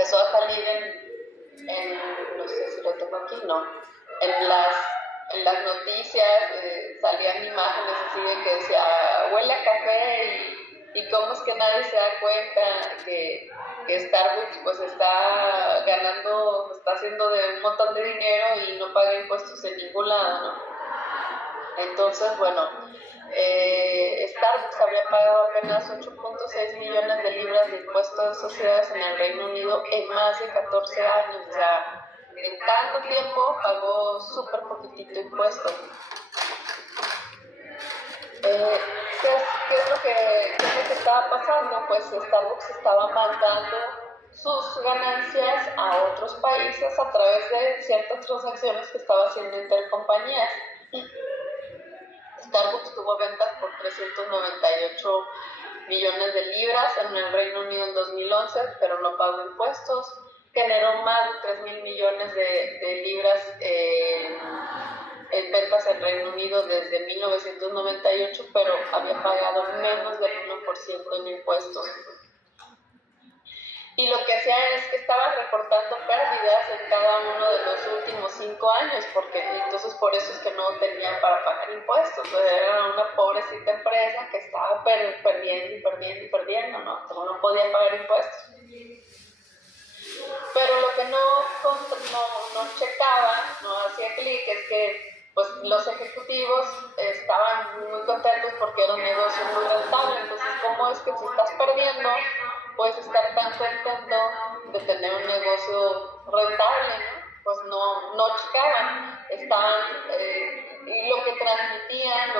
empezó a salir no sé si lo tengo aquí, no, en las noticias salían imágenes así de que decía, huele a café y cómo es que nadie se da cuenta que Starbucks pues está ganando, está haciendo de un montón de dinero y no paga impuestos en ningún lado, ¿no? Entonces, bueno, Starbucks había pagado apenas 8.6 millones de libras de impuestos de sociedades en el Reino Unido en más de 14 años, o sea, en tanto tiempo pagó súper poquitito impuesto. ¿Qué es lo que estaba pasando? Pues Starbucks estaba mandando sus ganancias a otros países a través de ciertas transacciones que estaba haciendo entre compañías. Starbucks tuvo ventas por 398 millones de libras en el Reino Unido en 2011, pero no pagó impuestos. Generó más de 3.000 millones de libras en ventas en Reino Unido desde 1998, pero había pagado menos del 1% en impuestos. Y lo que hacía es que estaba reportando pérdidas en cada uno de los últimos 5 años, porque entonces por eso es que no tenían para pagar impuestos. Era una pobrecita empresa que estaba perdiendo, ¿no? Como no podía pagar impuestos. Pero lo que no checaba, no hacía clic, es que pues los ejecutivos estaban muy contentos porque era un negocio muy rentable. Entonces, ¿cómo es que si estás perdiendo puedes estar tan contento de tener un negocio rentable, ¿no? Pues no checaban, y lo que transmitían,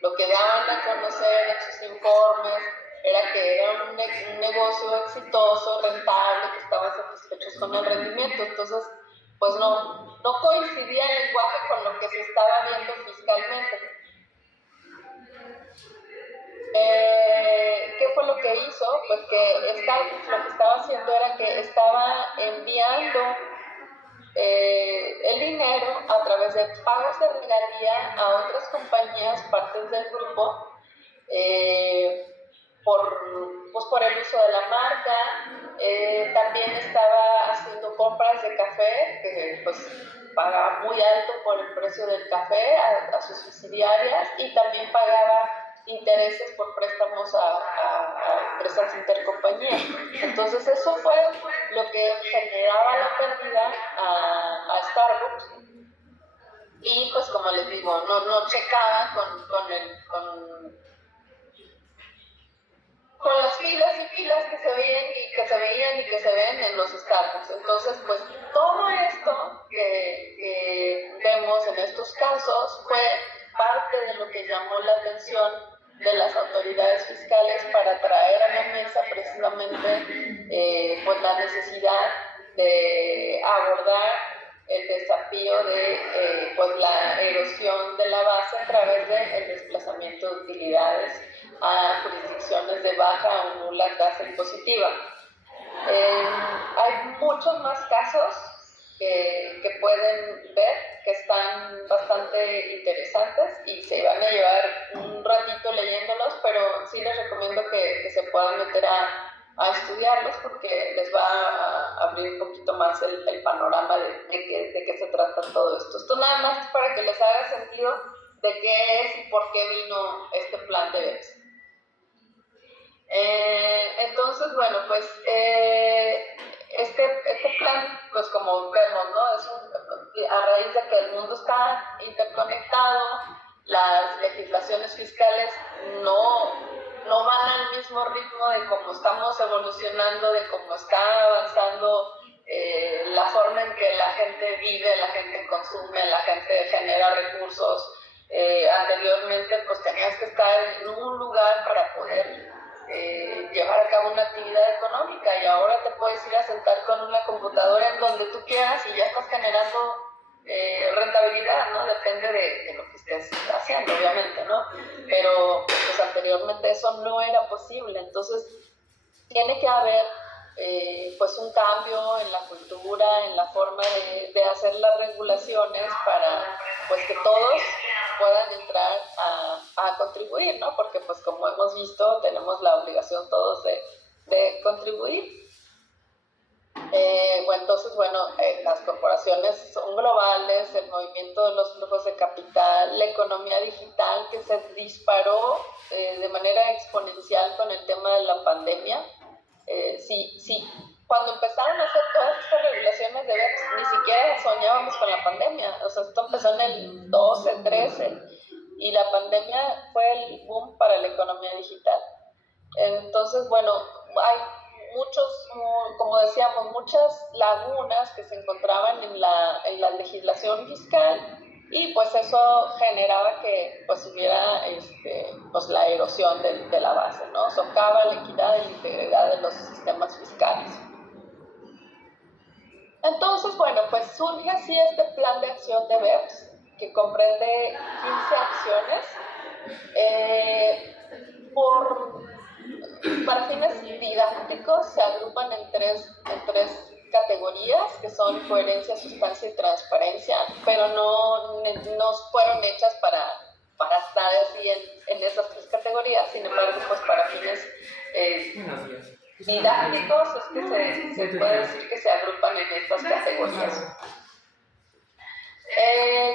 lo que daban a conocer en sus informes, era que era un negocio exitoso, rentable, que estaban satisfechos con el rendimiento. Entonces, pues no coincidía el lenguaje con lo que se estaba viendo fiscalmente. ¿Qué fue lo que hizo? Pues que Starbucks lo que estaba haciendo era que estaba enviando el dinero a través de pagos de regalía a otras compañías, partes del grupo, por el uso de la marca. También estaba haciendo compras de café, que pues pagaba muy alto por el precio del café a sus subsidiarias, y también pagaba intereses por préstamos a empresas intercompañías. Entonces eso fue lo que generaba la pérdida a Starbucks. Y pues como les digo, no checaba con las filas y filas que se veían y que se ven en los Starbucks. Entonces, pues todo esto que vemos en estos casos fue parte de lo que llamó la atención de las autoridades fiscales para traer a la mesa precisamente pues la necesidad de abordar el desafío de pues la erosión de la base a través del desplazamiento de utilidades a jurisdicciones de baja o nula tasa impositiva. Hay muchos más casos que pueden ver, que están bastante interesantes y se van a llevar un ratito leyéndolos, pero sí les recomiendo que se puedan meter a estudiarlos, porque les va a abrir un poquito más el panorama de qué se trata todo esto. Esto nada más es para que les haga sentido de qué es y por qué vino este plan de BEPS. Entonces, bueno, pues este plan, pues como vemos, ¿no? A raíz de que el mundo está interconectado, las legislaciones fiscales no van al mismo ritmo de cómo estamos evolucionando, de cómo está avanzando la forma en que la gente vive, la gente consume, la gente genera recursos. Anteriormente pues tenías que estar en un lugar para poder llevar a cabo una actividad económica, y ahora te puedes ir a sentar con una computadora en donde tú quieras y ya estás generando rentabilidad, ¿no? Depende de lo que estés haciendo, obviamente, ¿no? Pero pues anteriormente eso no era posible. Entonces tiene que haber pues un cambio en la cultura, en la forma de hacer las regulaciones para pues que todos puedan entrar a contribuir, ¿no? Porque pues como hemos visto, tenemos la obligación todos de contribuir. Entonces, las corporaciones son globales, el movimiento de los flujos de capital, la economía digital que se disparó de manera exponencial con el tema de la pandemia. Sí, cuando empezaron a hacer todas estas regulaciones de BEPS, ni siquiera soñábamos con la pandemia. O sea, esto empezó en el 12, 13, y la pandemia fue el boom para la economía digital. Entonces, hay como decíamos, muchas lagunas que se encontraban en la legislación fiscal, y pues eso generaba que pues hubiera pues la erosión de la base, ¿no? Socava la equidad y la integridad de los sistemas fiscales. Entonces, pues surge así este plan de acción de BEPS, que comprende 15 acciones para fines didácticos. Se agrupan en tres categorías, que son coherencia, sustancia y transparencia, pero no fueron hechas para estar así en esas tres categorías. Sin embargo, pues para fines didácticos es que se puede decir que se agrupan en estas categorías.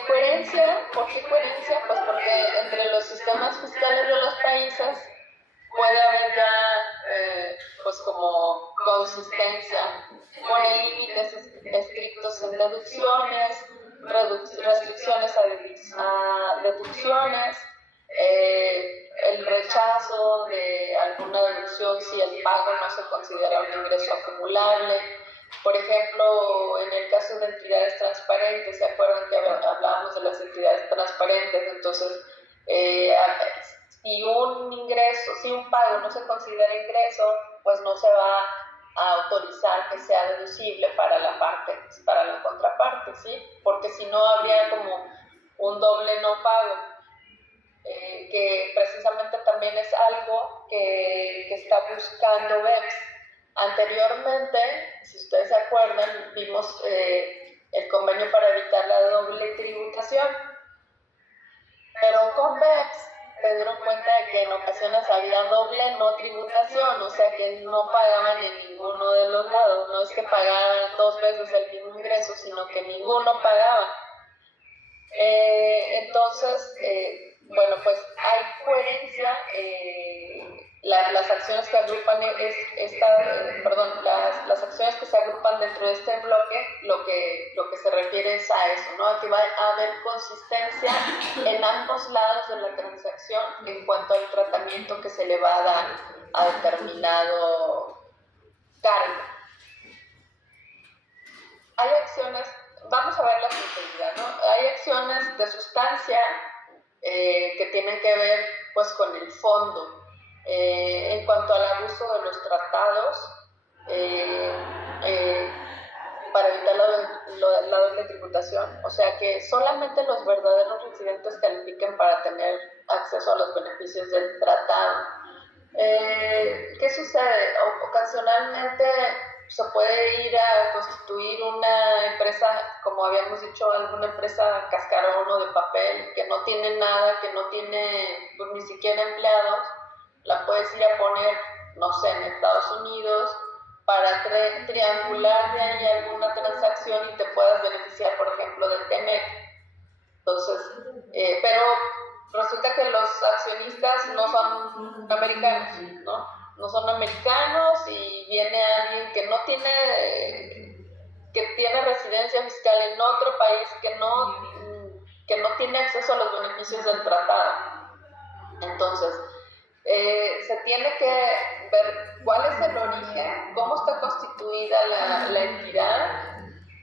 Coherencia, ¿por qué coherencia? Pues porque entre los sistemas fiscales de los países puede haber ya pues como consistencia, pone límites estrictos en deducciones, restricciones a deducciones, el rechazo de alguna deducción si el pago no se considera un ingreso acumulable. Por ejemplo, en el caso de entidades transparentes, ¿se acuerdan que hablábamos de las entidades transparentes? Entonces, si un pago no se considera ingreso, pues no se va a autorizar que sea deducible para la contraparte, ¿sí? Porque si no habría como un doble no pago, que precisamente también es algo que está buscando BEPS. Anteriormente, si ustedes se acuerdan, vimos el convenio para evitar la doble tributación, pero con BEPS se dieron cuenta de que en ocasiones había doble no tributación, o sea que no pagaban en ninguno de los lados. No es que pagaban 2 veces el mismo ingreso, sino que ninguno pagaba. Entonces, pues hay coherencia. Las acciones que agrupan las acciones que se agrupan dentro de este bloque, lo que se refiere es a eso, ¿no? Que va a haber consistencia en ambos lados de la transacción en cuanto al tratamiento que se le va a dar a determinado cargo. Hay acciones, vamos a verlas enseguida, ¿no? Hay acciones de sustancia que tienen que ver pues con el fondo. En cuanto al abuso de los tratados, para evitar la doble tributación, o sea que solamente los verdaderos residentes califiquen para tener acceso a los beneficios del tratado. ¿Qué sucede? Ocasionalmente se puede ir a constituir una empresa, como habíamos dicho, alguna empresa cascarón o de papel, que no tiene nada, que no tiene pues, ni siquiera empleados. La puedes ir a poner, no sé, en Estados Unidos, para triangular de ahí alguna transacción y te puedas beneficiar, por ejemplo, del TEMEC. Entonces, pero resulta que los accionistas no son americanos, ¿no? No son americanos, y viene alguien que tiene residencia fiscal en otro país, que no tiene acceso a los beneficios del tratado. Entonces, se tiene que ver cuál es el origen, cómo está constituida la entidad,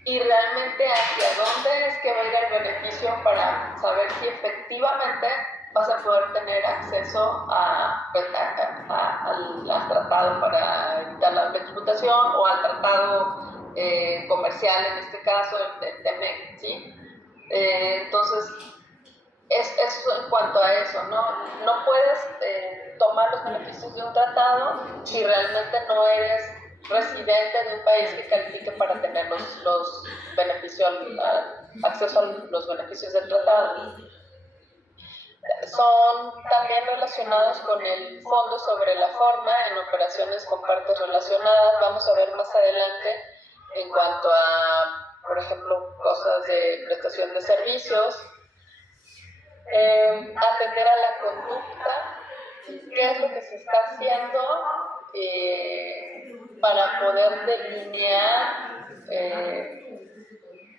y realmente hacia dónde es que va a ir el beneficio, para saber si efectivamente vas a poder tener acceso al tratado para evitar la doble tributación, o al tratado comercial, en este caso el TEMEC, ¿sí? Entonces, es en cuanto a eso, ¿no? No puedes tomar los beneficios de un tratado si realmente no eres residente de un país que califique para tener los beneficios, acceso a los beneficios del tratado. Son también relacionados con el fondo sobre la forma en operaciones con partes relacionadas. Vamos a ver más adelante en cuanto a, por ejemplo, cosas de prestación de servicios, atender a la conducta, qué es lo que se está haciendo para poder delinear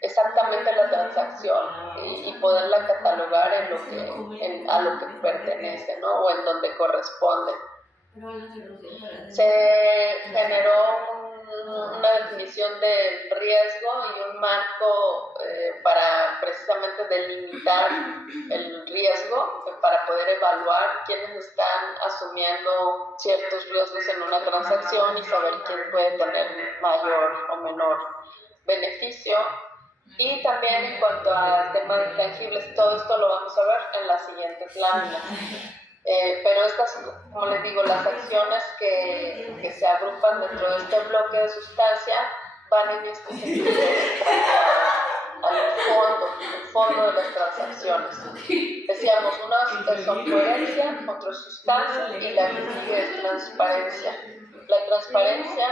exactamente la transacción y poderla catalogar a lo que pertenece, ¿no? O en donde corresponde. Se generó una definición de riesgo y un marco para precisamente delimitar el riesgo, para poder evaluar quiénes están asumiendo ciertos riesgos en una transacción y saber quién puede tener mayor o menor beneficio. Y también en cuanto al tema de intangibles, todo esto lo vamos a ver en las siguientes láminas. Pero estas, como les digo, las acciones que se agrupan dentro de este bloque de sustancia van en este sentido al fondo de las transacciones. Decíamos, unas son coherencia, otras sustancia y la que sigue es transparencia. La transparencia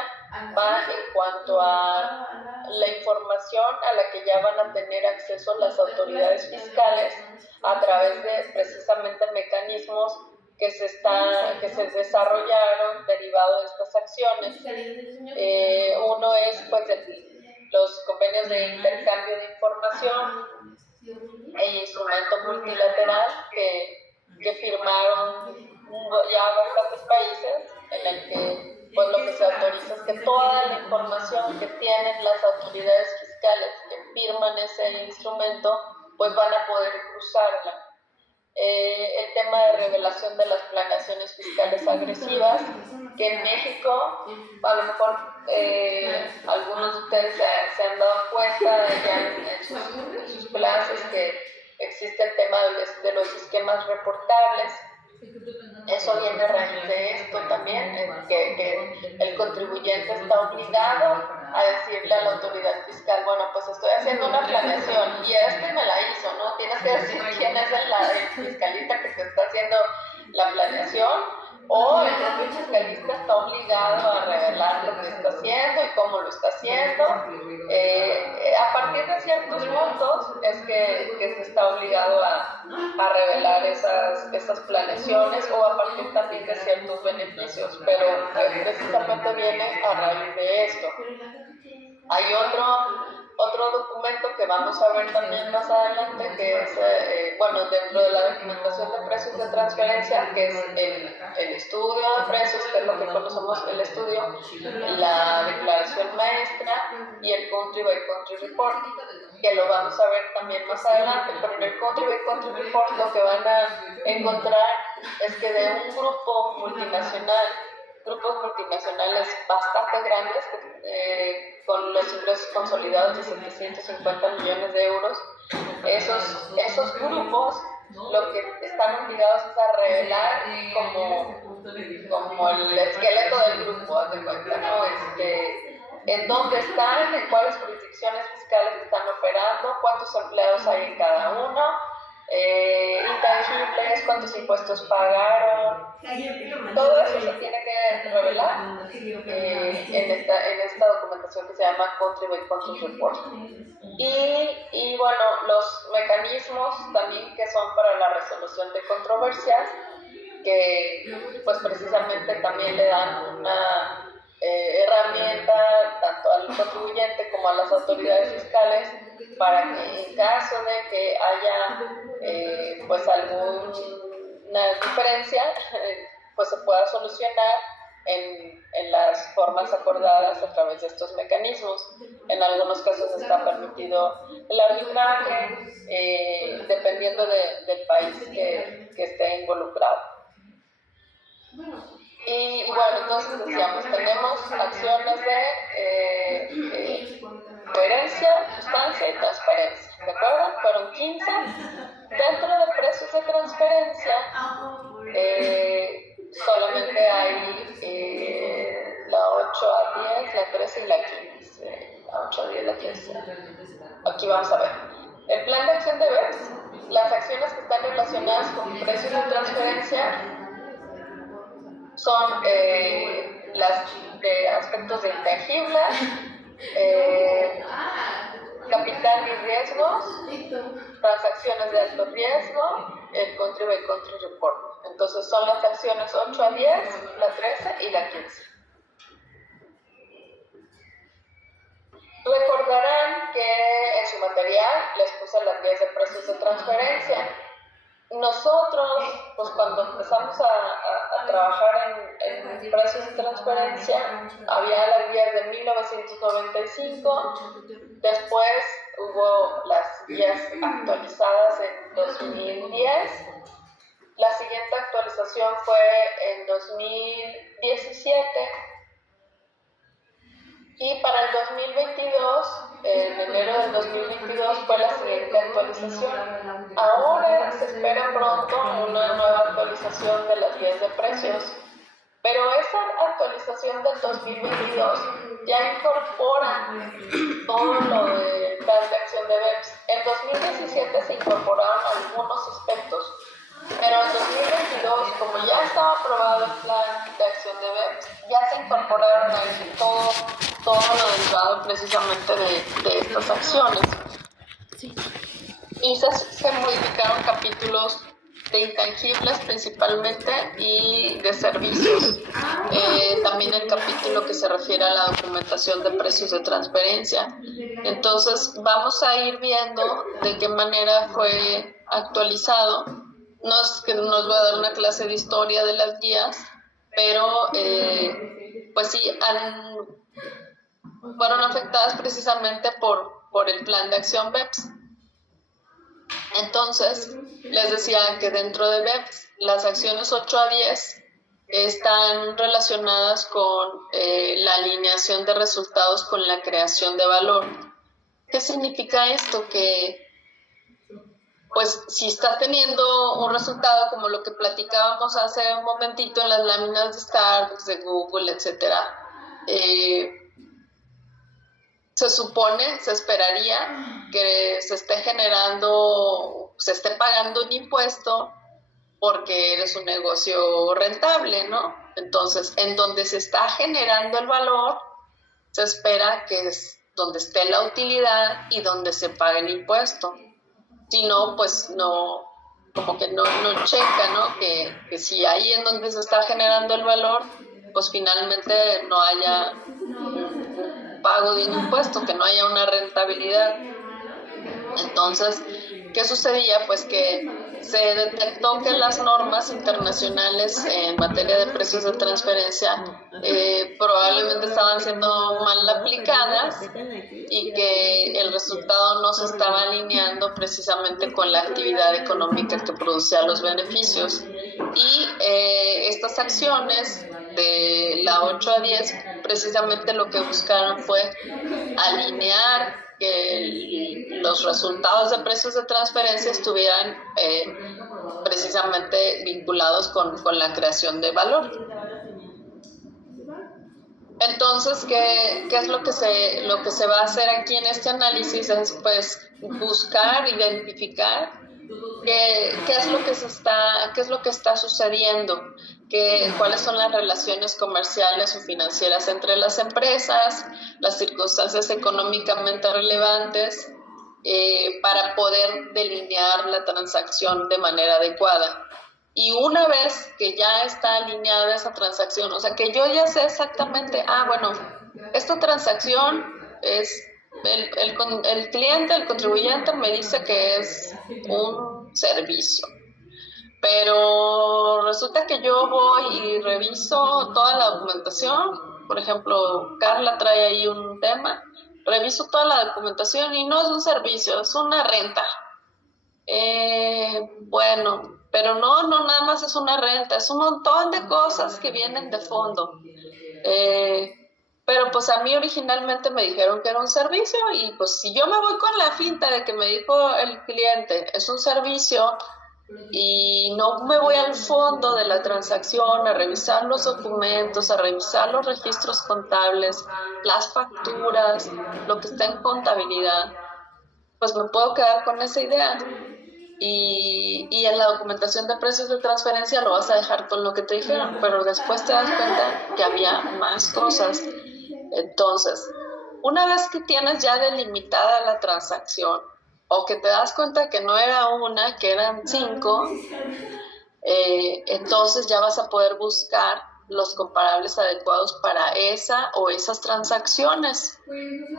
va en cuanto a la información a la que ya van a tener acceso las autoridades fiscales a través de precisamente mecanismos que se desarrollaron derivado de estas acciones. Uno es pues los convenios de intercambio de información e instrumento multilateral que firmaron ya bastantes países, en el que pues lo que se autoriza es que toda la información que tienen las autoridades fiscales que firman ese instrumento pues van a poder cruzarla. El tema de revelación de las planeaciones fiscales agresivas, que en México, a lo mejor algunos de ustedes se han dado cuenta ya en sus clases que existe el tema de los esquemas reportables. Eso viene a raíz de esto también, que el contribuyente está obligado a decirle a la autoridad fiscal, bueno, pues estoy haciendo una planeación y me la hizo, ¿no? Tienes que decir quién es el fiscalista que te está haciendo la planeación, o el propio fiscalista está obligado a revelar lo que está haciendo y cómo lo está haciendo. A partir de ciertos puntos es que se está obligado a revelar esas planeaciones, o a partir también de ciertos beneficios, pero precisamente viene a raíz de esto. Hay otro documento que vamos a ver también más adelante, que es, dentro de la documentación de precios de transferencia, que es el estudio de precios, que es lo que conocemos el estudio, la declaración maestra y el Country by Country Report, que lo vamos a ver también más adelante. Pero en el Country by Country Report lo que van a encontrar es que de un grupo multinacional, grupos multinacionales bastante grandes, con los ingresos consolidados de 750 millones de euros, esos grupos lo que están obligados es a revelar como el esqueleto del grupo, haz de cuenta, ¿no? En dónde están, en cuáles jurisdicciones fiscales están operando, cuántos empleados hay en cada uno, intangibles, cuántos impuestos pagaron. Todo eso se tiene que revelar en esta documentación que se llama Country by Country Report. Y bueno, los mecanismos también que son para la resolución de controversias, que pues precisamente también le dan una herramienta tanto al contribuyente como a las autoridades fiscales, para que en caso de que haya pues alguna diferencia, pues se pueda solucionar en las formas acordadas a través de estos mecanismos. En algunos casos está permitido el arbitraje, dependiendo del país que esté involucrado. Y bueno, entonces decíamos, tenemos acciones de coherencia, sustancia y transparencia. ¿Recuerdan? Fueron 15. Dentro de precios de transferencia, solamente hay la 8 a 10, la 13 y la 15. La 8 a 10, la 13. Aquí vamos a ver. El plan de acción de BEPS, las acciones que están relacionadas con precios de transferencia son las de aspectos de intangibles, riesgos, transacciones de alto riesgo, el country by country report. Entonces son las acciones 8 a 10, la 13 y la 15. Recordarán que en su material les puse las guías de precios de transferencia. Nosotros, pues cuando empezamos a trabajar en precios de transferencia, había las guías de 1995, después hubo las guías actualizadas en 2010, la siguiente actualización fue en 2017, y para el 2022, en enero del 2022, fue la siguiente actualización. Ahora se espera pronto una nueva actualización de las guías de precios, pero esa actualización del 2022 ya incorpora todo lo de plan de acción de BEPS. En 2017 se incorporaron algunos aspectos, pero en 2022, como ya estaba aprobado el plan de acción de BEPS, ya se incorporaron ahí todo lo derivado precisamente de estas acciones. Y se modificaron capítulos de intangibles principalmente y de servicios. También el capítulo que se refiere a la documentación de precios de transferencia. Entonces vamos a ir viendo de qué manera fue actualizado. No es que nos va a dar una clase de historia de las guías, pero pues sí, fueron afectadas precisamente por el plan de acción BEPS. Entonces, les decía que dentro de BEPS, las acciones 8 a 10 están relacionadas con la alineación de resultados con la creación de valor. ¿Qué significa esto? Que pues si estás teniendo un resultado como lo que platicábamos hace un momentito en las láminas de Starbucks, de Google, etcétera, se supone, se esperaría que se esté pagando un impuesto porque eres un negocio rentable, ¿no? Entonces, en donde se está generando el valor, se espera que es donde esté la utilidad y donde se pague el impuesto. Si no, pues no, como que no checa, ¿no? Que si ahí en donde se está generando el valor, pues finalmente no haya pago de un impuesto, que no haya una rentabilidad. Entonces, ¿qué sucedía? Pues que se detectó que las normas internacionales en materia de precios de transferencia probablemente estaban siendo mal aplicadas y que el resultado no se estaba alineando precisamente con la actividad económica que producía los beneficios. Y estas acciones de la 8 a 10 precisamente lo que buscaron fue alinear que los resultados de precios de transferencia estuvieran precisamente vinculados con la creación de valor. Entonces, ¿qué es lo que se va a hacer aquí en este análisis? Es pues buscar, identificar qué es lo que está sucediendo, cuáles son las relaciones comerciales o financieras entre las empresas, las circunstancias económicamente relevantes para poder delinear la transacción de manera adecuada. Y una vez que ya está alineada esa transacción, o sea, que yo ya sé exactamente, bueno, esta transacción es, el cliente, el contribuyente me dice que es un servicio, pero resulta que yo voy y reviso toda la documentación. Por ejemplo, Carla trae ahí un tema, reviso toda la documentación y no es un servicio, es una renta. Bueno, pero no nada más es una renta, es un montón de cosas que vienen de fondo. Pero pues a mí originalmente me dijeron que era un servicio, y pues si yo me voy con la finta de que me dijo el cliente es un servicio y no me voy al fondo de la transacción a revisar los documentos, a revisar los registros contables, las facturas, lo que está en contabilidad, pues me puedo quedar con esa idea. Y en la documentación de precios de transferencia lo vas a dejar con lo que te dijeron, pero después te das cuenta que había más cosas. Entonces, una vez que tienes ya delimitada la transacción, o que te das cuenta que no era una, que eran 5, entonces ya vas a poder buscar los comparables adecuados para esa o esas transacciones.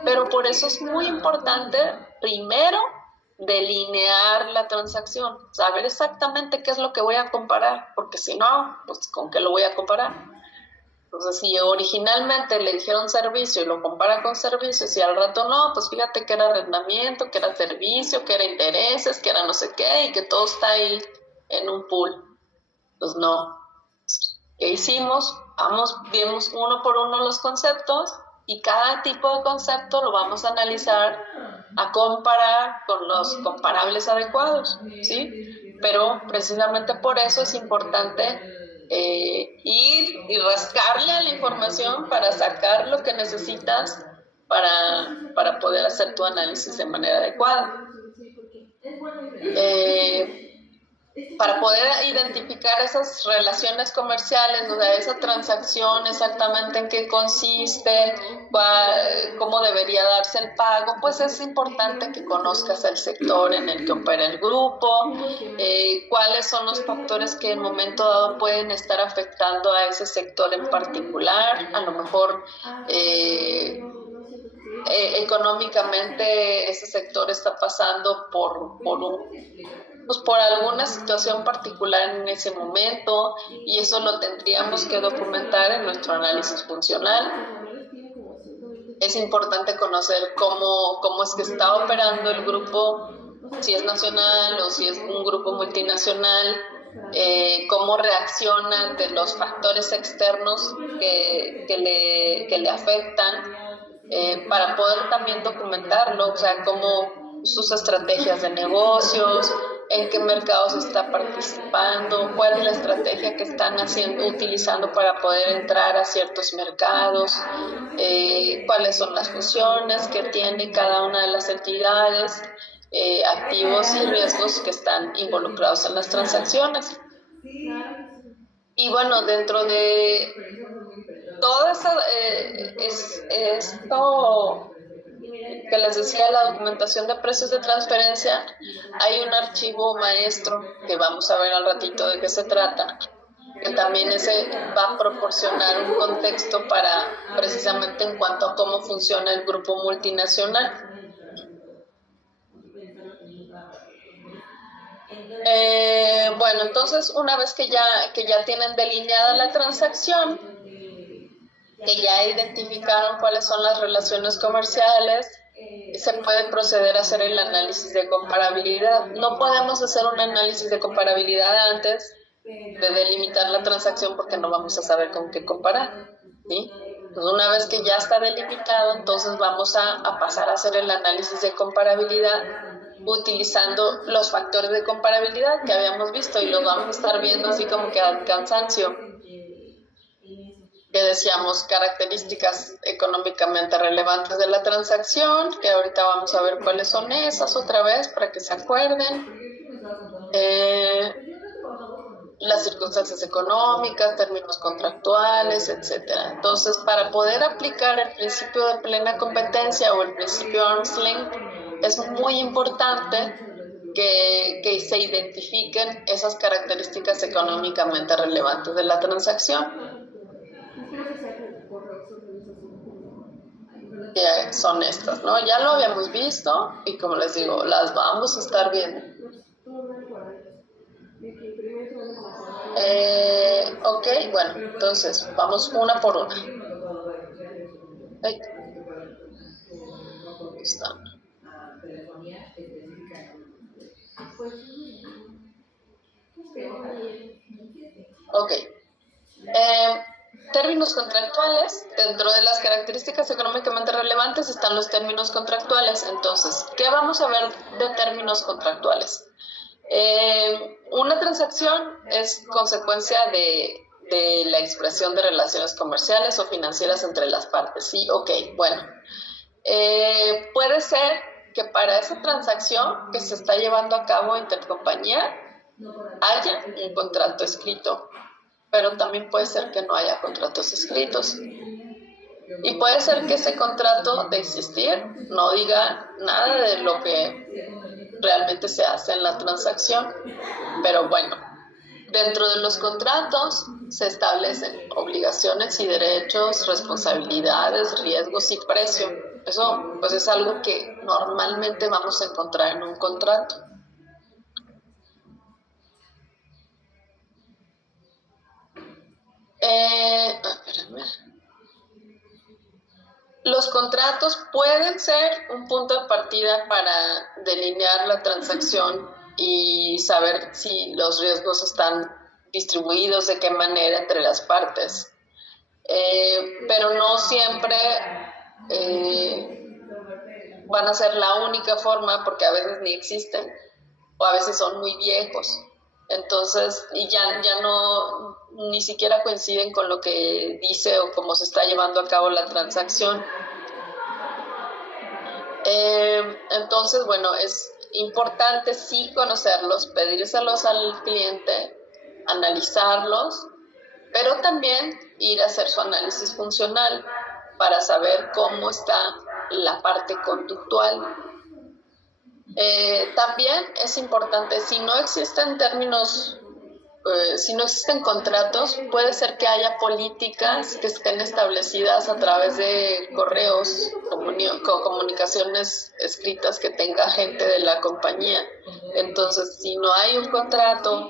Pero por eso es muy importante, primero, delinear la transacción, saber exactamente qué es lo que voy a comparar, porque si no, pues ¿con qué lo voy a comparar? Entonces, si originalmente le dijeron servicio y lo compara con servicios y al rato no, pues fíjate que era arrendamiento, que era servicio, que era intereses, que era no sé qué y que todo está ahí en un pool. Pues no. ¿Qué hicimos? Vimos uno por uno los conceptos y cada tipo de concepto lo vamos a analizar, a comparar con los comparables adecuados, ¿sí? Pero precisamente por eso es importante ir y rascarle a la información para sacar lo que necesitas para poder hacer tu análisis de manera adecuada. Para poder identificar esas relaciones comerciales, o sea, esa transacción, exactamente en qué consiste, cómo debería darse el pago, pues es importante que conozcas el sector en el que opera el grupo, cuáles son los factores que en un momento dado pueden estar afectando a ese sector en particular, a lo mejor económicamente ese sector está pasando por alguna situación particular en ese momento y eso lo tendríamos que documentar en nuestro análisis funcional. Es importante conocer cómo es que está operando el grupo, si es nacional o si es un grupo multinacional, cómo reacciona ante los factores externos que le afectan, para poder también documentarlo, o sea, cómo sus estrategias de negocios, en qué mercados está participando, cuál es la estrategia que están utilizando para poder entrar a ciertos mercados, cuáles son las funciones que tiene cada una de las entidades, activos y riesgos que están involucrados en las transacciones. Y bueno, dentro de todo esto que les decía, la documentación de precios de transferencia, hay un archivo maestro que vamos a ver al ratito de qué se trata, que también ese va a proporcionar un contexto para precisamente en cuanto a cómo funciona el grupo multinacional. Bueno, entonces una vez que ya tienen delineada la transacción, que ya identificaron cuáles son las relaciones comerciales, se puede proceder a hacer el análisis de comparabilidad. No podemos hacer un análisis de comparabilidad antes de delimitar la transacción porque no vamos a saber con qué comparar, ¿sí? Entonces, una vez que ya está delimitado, entonces vamos a pasar a hacer el análisis de comparabilidad utilizando los factores de comparabilidad que habíamos visto y los vamos a estar viendo así como que al cansancio, que decíamos características económicamente relevantes de la transacción, que ahorita vamos a ver cuáles son esas otra vez para que se acuerden, las circunstancias económicas, términos contractuales, etcétera. Entonces, para poder aplicar el principio de plena competencia o el principio arm's length, es muy importante que se identifiquen esas características económicamente relevantes de la transacción. Que son estas, ¿no? Ya lo habíamos visto y como les digo, las vamos a estar viendo. Ok, bueno, entonces vamos una por una. Ay. Está. Ok. Términos contractuales. Dentro de las características económicamente relevantes están los términos contractuales. Entonces, ¿qué vamos a ver de términos contractuales? Una transacción es consecuencia de la expresión de relaciones comerciales o financieras entre las partes. Sí, ok, bueno. Puede ser que para esa transacción que se está llevando a cabo intercompañía haya un contrato escrito, pero también puede ser que no haya contratos escritos. Y puede ser que ese contrato de existir no diga nada de lo que realmente se hace en la transacción, pero bueno, dentro de los contratos se establecen obligaciones y derechos, responsabilidades, riesgos y precio. Eso pues es algo que normalmente vamos a encontrar en un contrato. Espérame. Los contratos pueden ser un punto de partida para delinear la transacción y saber si los riesgos están distribuidos, de qué manera entre las partes. Pero no siempre van a ser la única forma, porque a veces ni existen o a veces son muy viejos. Entonces, y ya no, ni siquiera coinciden con lo que dice o cómo se está llevando a cabo la transacción. Entonces, bueno, es importante sí conocerlos, pedírselos al cliente, analizarlos, pero también ir a hacer su análisis funcional para saber cómo está la parte conductual. También es importante, si no existen términos, si no existen contratos, puede ser que haya políticas que estén establecidas a través de correos, comunicaciones escritas que tenga gente de la compañía. Entonces, si no hay un contrato,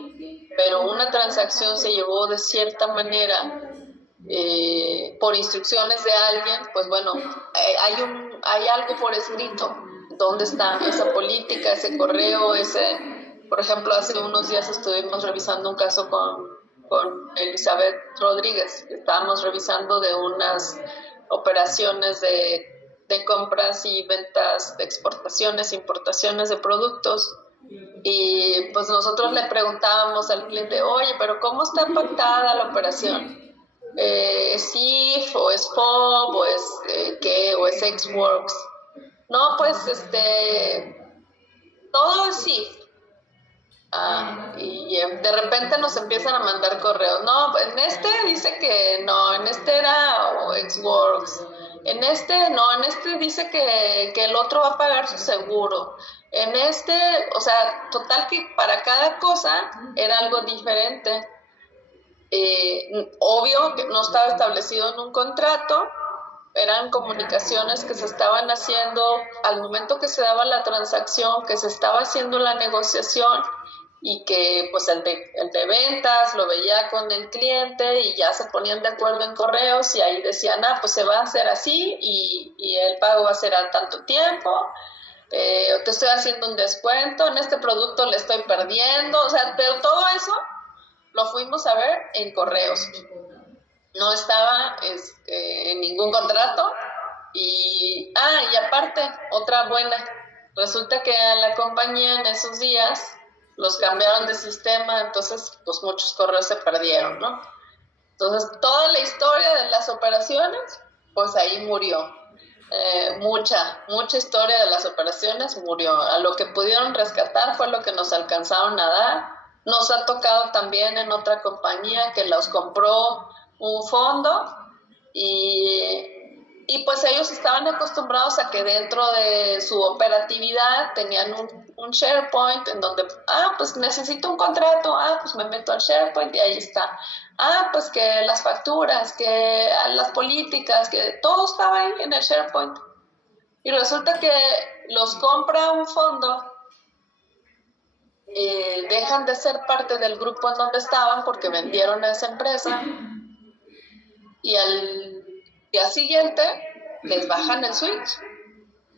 pero una transacción se llevó de cierta manera por instrucciones de alguien, pues bueno, hay algo por escrito. ¿Dónde está esa política, ese correo, por ejemplo, hace unos días estuvimos revisando un caso con Elizabeth Rodríguez, estábamos revisando de unas operaciones de compras y ventas, de exportaciones, importaciones de productos, y pues nosotros le preguntábamos al cliente, oye, pero ¿cómo está pactada la operación? ¿Es IF o es FOB o es qué o es XWorks? No, pues todo es IF. Y de repente nos empiezan a mandar correos. No, en este dice que no, en este era XWorks. En este dice que el otro va a pagar su seguro. En o sea, total que para cada cosa era algo diferente. Obvio que no estaba establecido en un contrato, eran comunicaciones que se estaban haciendo al momento que se daba la transacción, que se estaba haciendo la negociación y que pues el de ventas lo veía con el cliente y ya se ponían de acuerdo en correos y ahí decían, pues se va a hacer así y el pago va a ser a tanto tiempo. Te estoy haciendo un descuento, en este producto le estoy perdiendo, o sea, pero todo eso lo fuimos a ver en correos. No estaba en ningún contrato. Y aparte, otra buena, resulta que a la compañía en esos días los cambiaron de sistema, entonces pues muchos correos se perdieron, ¿no? Entonces toda la historia de las operaciones, pues ahí murió. Mucha historia de las operaciones murió. A lo que pudieron rescatar fue lo que nos alcanzaron a dar. Nos ha tocado también en otra compañía que los compró un fondo y pues ellos estaban acostumbrados a que dentro de su operatividad tenían un SharePoint en donde, pues necesito un contrato, pues me meto al SharePoint y ahí está. Pues que las facturas, que las políticas, que todo estaba ahí en el SharePoint. Y resulta que los compra un fondo, dejan de ser parte del grupo en donde estaban porque vendieron a esa empresa y al día siguiente les bajan el switch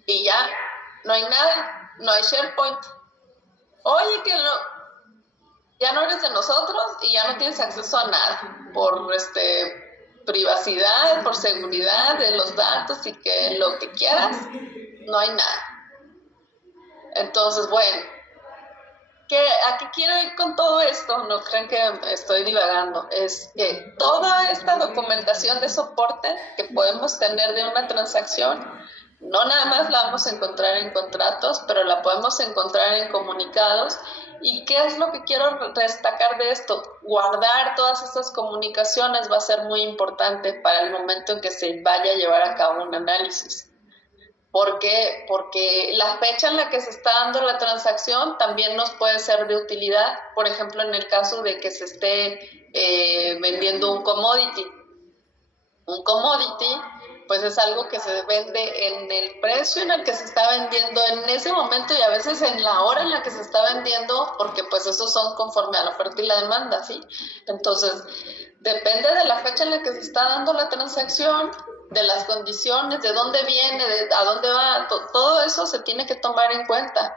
y ya no hay nada, no hay SharePoint. Oye, que ya no eres de nosotros y ya no tienes acceso a nada por privacidad, por seguridad de los datos y que lo que quieras, no hay nada. Entonces, bueno, ¿a qué quiero ir con todo esto? No crean que estoy divagando. Es que toda esta documentación de soporte que podemos tener de una transacción No nada más la vamos a encontrar en contratos, pero la podemos encontrar en comunicados. ¿Y qué es lo que quiero destacar de esto? Guardar todas estas comunicaciones va a ser muy importante para el momento en que se vaya a llevar a cabo un análisis. ¿Por qué? Porque la fecha en la que se está dando la transacción también nos puede ser de utilidad. Por ejemplo, en el caso de que se esté vendiendo un commodity. Un commodity, pues es algo que se vende en el precio en el que se está vendiendo en ese momento y a veces en la hora en la que se está vendiendo, porque pues esos son conforme a la oferta y la demanda, ¿sí? Entonces, depende de la fecha en la que se está dando la transacción, de las condiciones, de dónde viene, de a dónde va, todo eso se tiene que tomar en cuenta.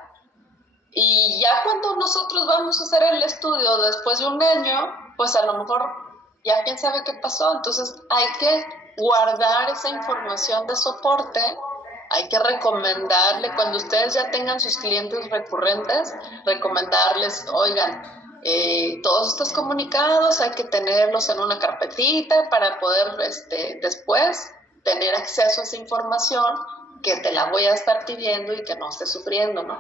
Y ya cuando nosotros vamos a hacer el estudio después de un año, pues a lo mejor ya quién sabe qué pasó. Entonces hay que guardar esa información de soporte, hay que recomendarle, cuando ustedes ya tengan sus clientes recurrentes, recomendarles, oigan, todos estos comunicados hay que tenerlos en una carpetita para poder después tener acceso a esa información que te la voy a estar pidiendo y que no estés sufriendo, ¿no?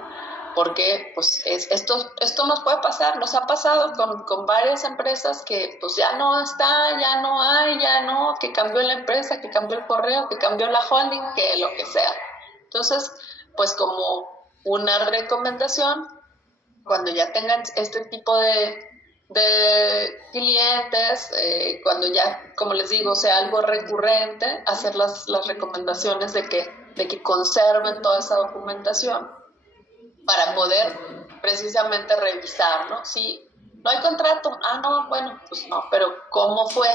Porque pues esto nos puede pasar, nos ha pasado con varias empresas que pues ya no está, ya no hay, ya no, que cambió la empresa, que cambió el correo, que cambió la holding, que lo que sea. Entonces, pues como una recomendación, cuando ya tengan este tipo de clientes, cuando ya, como les digo, sea algo recurrente, hacer las recomendaciones de que conserven toda esa documentación para poder precisamente revisar, ¿no? Si no hay contrato, no, bueno, pues no, pero ¿cómo fue?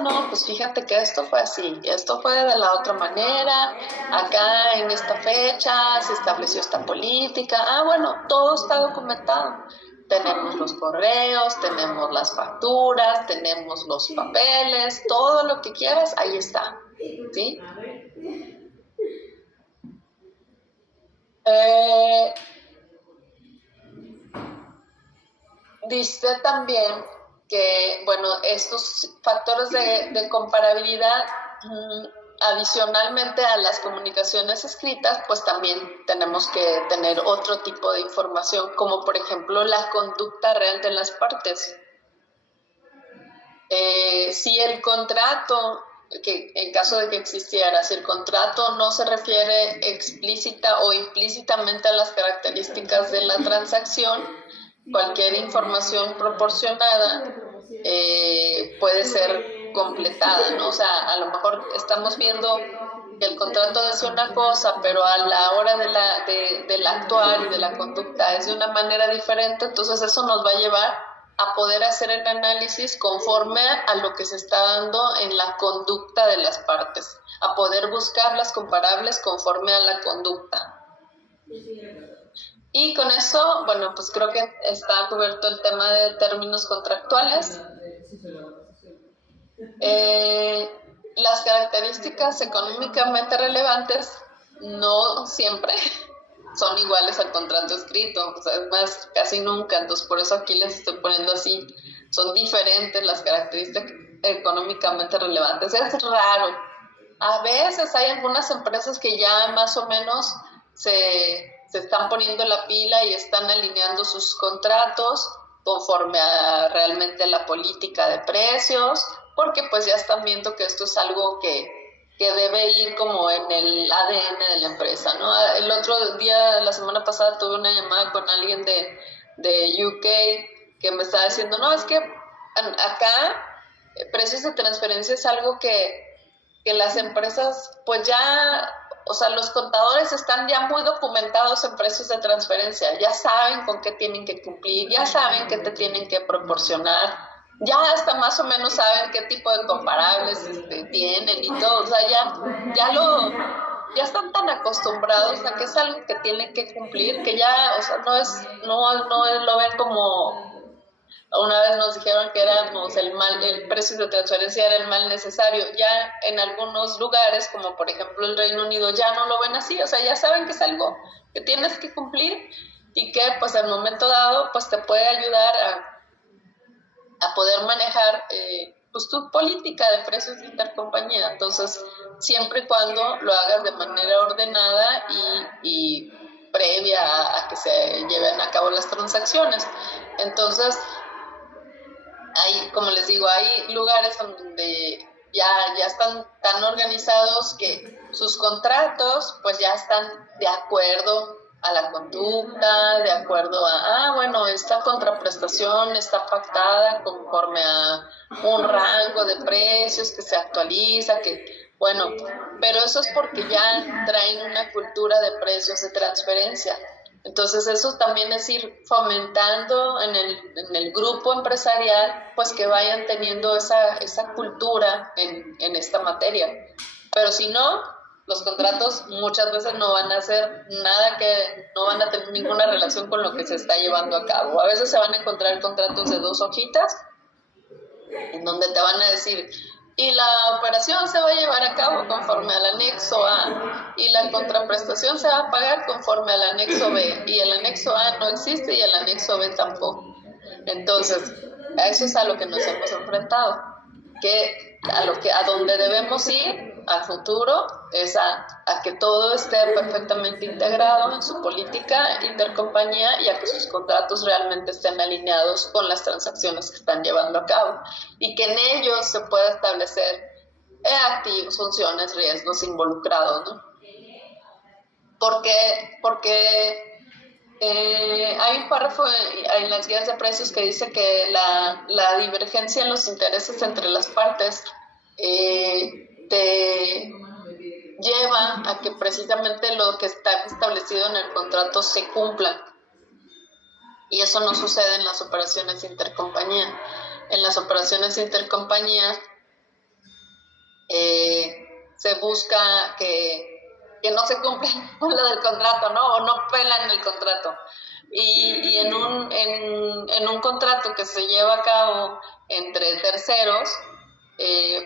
No, pues fíjate que esto fue así, esto fue de la otra manera, acá en esta fecha se estableció esta política, bueno, todo está documentado. Tenemos los correos, tenemos las facturas, tenemos los papeles, todo lo que quieras, ahí está, ¿sí? Dice también que, bueno, estos factores de comparabilidad, adicionalmente a las comunicaciones escritas, pues también tenemos que tener otro tipo de información, como por ejemplo la conducta real de las partes. Si el contrato, que en caso de que existiera, si el contrato no se refiere explícita o implícitamente a las características de la transacción, cualquier información proporcionada puede ser completada, ¿no? O sea, a lo mejor estamos viendo que el contrato dice una cosa, pero a la hora del actuar y de la conducta es de una manera diferente, entonces eso nos va a llevar a poder hacer el análisis conforme a lo que se está dando en la conducta de las partes, a poder buscar las comparables conforme a la conducta. Y con eso, bueno, pues creo que está cubierto el tema de términos contractuales. Las características económicamente relevantes no siempre son iguales al contrato escrito, o sea, es más, casi nunca, entonces por eso aquí les estoy poniendo así, son diferentes las características económicamente relevantes, es raro. A veces hay algunas empresas que ya más o menos se están poniendo la pila y están alineando sus contratos conforme a realmente la política de precios, porque pues ya están viendo que esto es algo que debe ir como en el ADN de la empresa, ¿no? El otro día, la semana pasada, tuve una llamada con alguien de UK que me estaba diciendo, no, es que acá precios de transferencia es algo que las empresas, pues ya, o sea, los contadores están ya muy documentados en precios de transferencia, ya saben con qué tienen que cumplir, ya saben qué te tienen que proporcionar, ya hasta más o menos saben qué tipo de comparables tienen y todo, o sea, ya están tan acostumbrados a que es algo que tienen que cumplir, que ya, o sea, no lo ven como. Una vez nos dijeron que éramos el precio de transferencia era el mal necesario. Ya en algunos lugares, como por ejemplo el Reino Unido, ya no lo ven así. O sea, ya saben que es algo que tienes que cumplir y que pues al momento dado pues te puede ayudar a poder manejar pues tu política de precios de intercompañía. Entonces, siempre y cuando lo hagas de manera ordenada y previa a que se lleven a cabo las transacciones. Entonces, hay, como les digo, hay lugares donde ya están tan organizados que sus contratos pues ya están de acuerdo a la conducta, de acuerdo a, bueno, esta contraprestación está pactada conforme a un rango de precios que se actualiza, bueno, pero eso es porque ya traen una cultura de precios de transferencia. Entonces eso también es ir fomentando en el grupo empresarial, pues que vayan teniendo esa cultura en esta materia. Pero si no, los contratos muchas veces no van a hacer nada, no van a tener ninguna relación con lo que se está llevando a cabo. A veces se van a encontrar contratos de 2 hojitas, en donde te van a decir, y la operación se va a llevar a cabo conforme al anexo A, y la contraprestación se va a pagar conforme al anexo B, y el anexo A no existe y el anexo B tampoco. Entonces, a eso es a lo que nos hemos enfrentado, a donde debemos ir al futuro es a que todo esté perfectamente integrado en su política intercompañía y a que sus contratos realmente estén alineados con las transacciones que están llevando a cabo y que en ellos se pueda establecer activos, funciones, riesgos involucrados, ¿no? Porque hay un párrafo en las guías de precios que dice que la divergencia en los intereses entre las partes te lleva a que precisamente lo que está establecido en el contrato se cumpla. Y eso no sucede en las operaciones intercompañía. En las operaciones intercompañía se busca que no se cumpla lo del contrato, ¿no? O no pelan el contrato. Y en un contrato que se lleva a cabo entre terceros,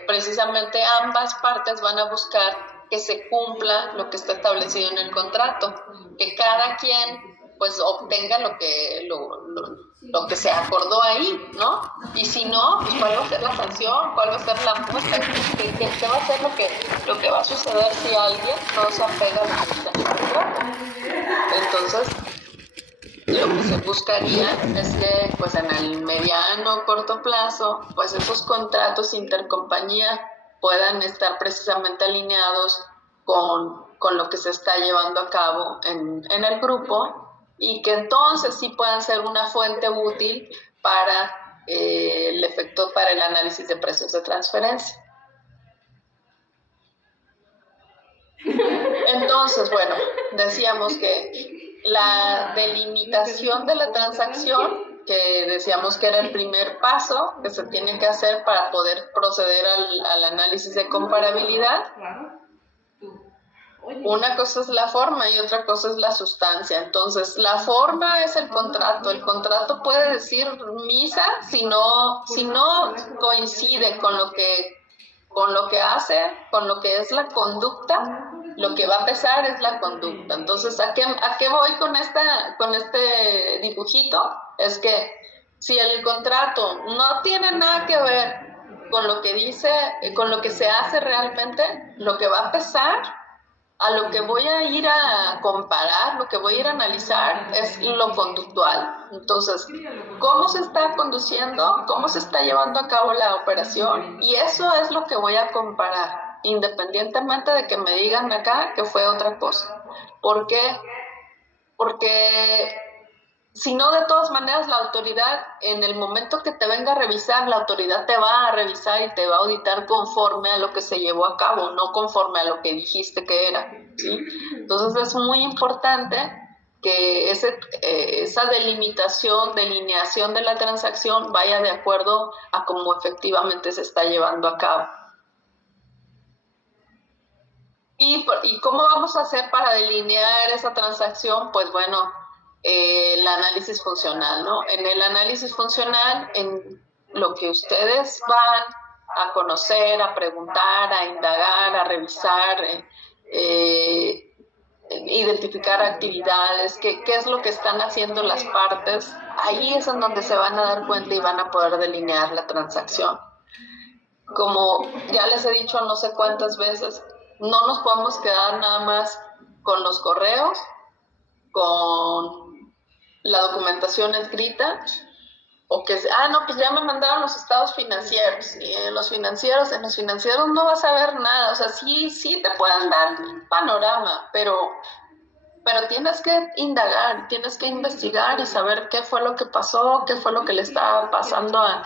precisamente ambas partes van a buscar que se cumpla lo que está establecido en el contrato, que cada quien pues obtenga lo que se acordó ahí, ¿no? Y si no, pues cuál va a ser la sanción, cuál va a ser la multa, qué va a ser lo que va a suceder si alguien no se apega a lo que está en el contrato. Entonces, lo que se buscaría es que pues en el mediano o corto plazo pues esos contratos intercompañía puedan estar precisamente alineados con lo que se está llevando a cabo en el grupo y que entonces sí puedan ser una fuente útil para el efecto, para el análisis de precios de transferencia. Entonces, bueno, decíamos que la delimitación de la transacción, que decíamos que era el primer paso que se tiene que hacer para poder proceder al análisis de comparabilidad. Una cosa es la forma y otra cosa es la sustancia. Entonces, la forma es el contrato. El contrato puede decir misa si no coincide con lo que hace, con lo que es la conducta. Lo que va a pesar es la conducta. Entonces, ¿a qué voy con este dibujito? Es que si el contrato no tiene nada que ver con lo que dice, con lo que se hace realmente, lo que va a pesar, a lo que voy a ir a comparar, lo que voy a ir a analizar es lo conductual. Entonces, ¿cómo se está conduciendo? ¿Cómo se está llevando a cabo la operación? Y eso es lo que voy a comparar, independientemente de que me digan acá que fue otra cosa. ¿Por qué? Porque si no, de todas maneras, la autoridad, en el momento que te venga a revisar, la autoridad te va a revisar y te va a auditar conforme a lo que se llevó a cabo, no conforme a lo que dijiste que era, ¿sí? Entonces es muy importante que esa delineación de la transacción vaya de acuerdo a cómo efectivamente se está llevando a cabo. ¿Y cómo vamos a hacer para delinear esa transacción? Pues bueno, el análisis funcional, ¿no? En el análisis funcional, en lo que ustedes van a conocer, a preguntar, a indagar, a revisar, identificar actividades, qué es lo que están haciendo las partes, ahí es en donde se van a dar cuenta y van a poder delinear la transacción. como ya les he dicho no sé cuántas veces, no nos podemos quedar nada más con los correos, con la documentación escrita, o que, no, pues ya me mandaron los estados financieros, y en los financieros no vas a ver nada, o sea, sí te pueden dar un panorama, pero tienes que indagar, tienes que investigar y saber qué fue lo que pasó, qué fue lo que le estaba pasando a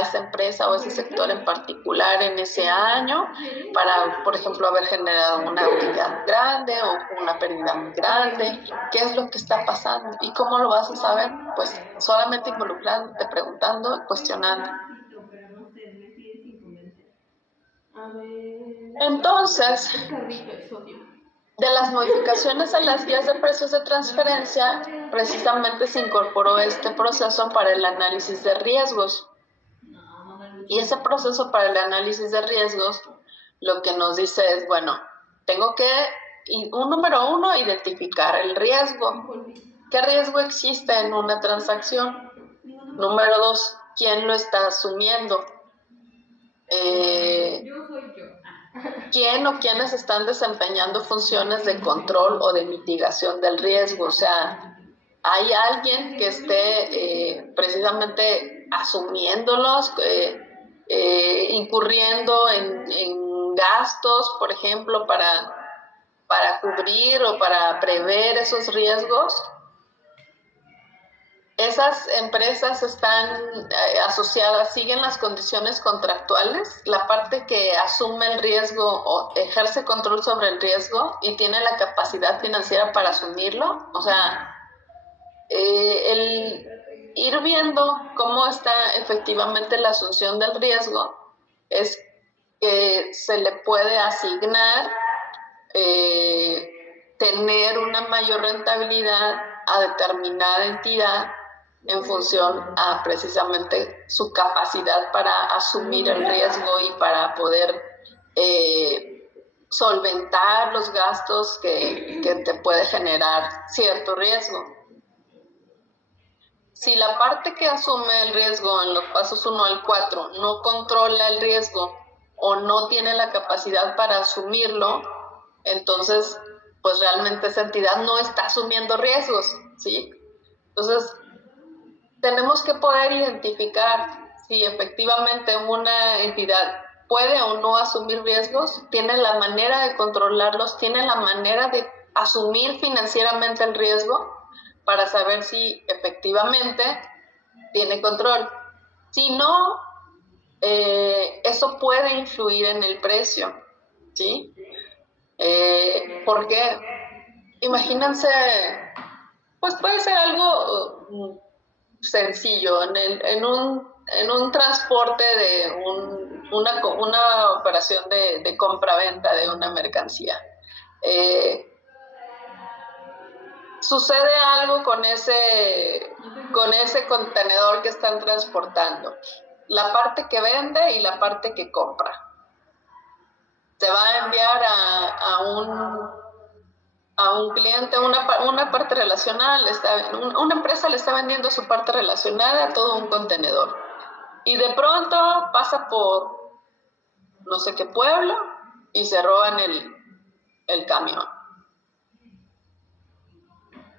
esa empresa o ese sector en particular en ese año para, por ejemplo, haber generado una utilidad grande o una pérdida muy grande. ¿Qué es lo que está pasando? ¿Y cómo lo vas a saber? Pues solamente involucrándote, preguntando, cuestionando. Entonces, de las modificaciones a las guías de precios de transferencia, precisamente se incorporó este proceso para el análisis de riesgos. Y ese proceso para el análisis de riesgos lo que nos dice es, bueno, tengo que, número uno, identificar el riesgo. ¿Qué riesgo existe en una transacción? Número dos, ¿quién lo está asumiendo? ¿Quién o quiénes están desempeñando funciones de control o de mitigación del riesgo? O sea, ¿hay alguien que esté precisamente asumiéndolos, incurriendo en gastos, por ejemplo, para cubrir o para prever esos riesgos? Esas empresas están asociadas, siguen las condiciones contractuales, la parte que asume el riesgo o ejerce control sobre el riesgo y tiene la capacidad financiera para asumirlo. O sea, el ir viendo cómo está efectivamente la asunción del riesgo es que se le puede asignar tener una mayor rentabilidad a determinada entidad en función a precisamente su capacidad para asumir el riesgo y para poder solventar los gastos que te puede generar cierto riesgo. Si la parte que asume el riesgo en los pasos 1 al 4 no controla el riesgo o no tiene la capacidad para asumirlo, entonces pues realmente esa entidad no está asumiendo riesgos, ¿sí? Entonces tenemos que poder identificar si efectivamente una entidad puede o no asumir riesgos, tiene la manera de controlarlos, tiene la manera de asumir financieramente el riesgo para saber si efectivamente tiene control. Si no, eso puede influir en el precio, ¿sí? Porque imagínense, pues puede ser algo sencillo, en un transporte de una operación de compra-venta de una mercancía. Sucede algo con ese contenedor que están transportando, la parte que vende y la parte que compra. Se va a enviar a un cliente una parte relacional, una empresa le está vendiendo su parte relacionada a todo un contenedor. Y de pronto pasa por no sé qué pueblo y se roban el camión.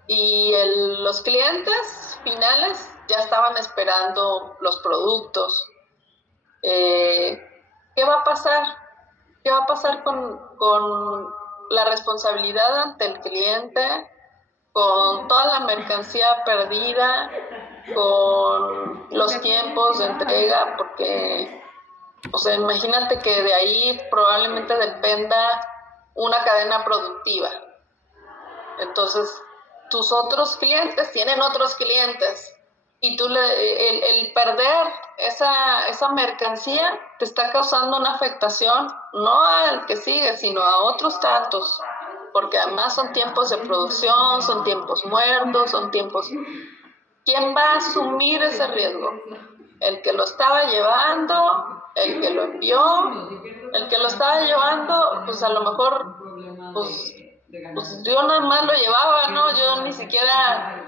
Y los clientes finales ya estaban esperando los productos. ¿Qué va a pasar? ¿Qué va a pasar con la responsabilidad ante el cliente, con toda la mercancía perdida, con los tiempos de entrega? Porque, o sea, imagínate que de ahí probablemente dependa una cadena productiva. Entonces, tus otros clientes tienen otros clientes y tú el perder esa mercancía te está causando una afectación no al que sigue, sino a otros tantos, porque además son tiempos de producción, son tiempos muertos, son tiempos... ¿Quién va a asumir ese riesgo? El que lo estaba llevando, el que lo envió, el que lo estaba llevando, pues a lo mejor, pues yo nada más lo llevaba, ¿no? Yo ni siquiera,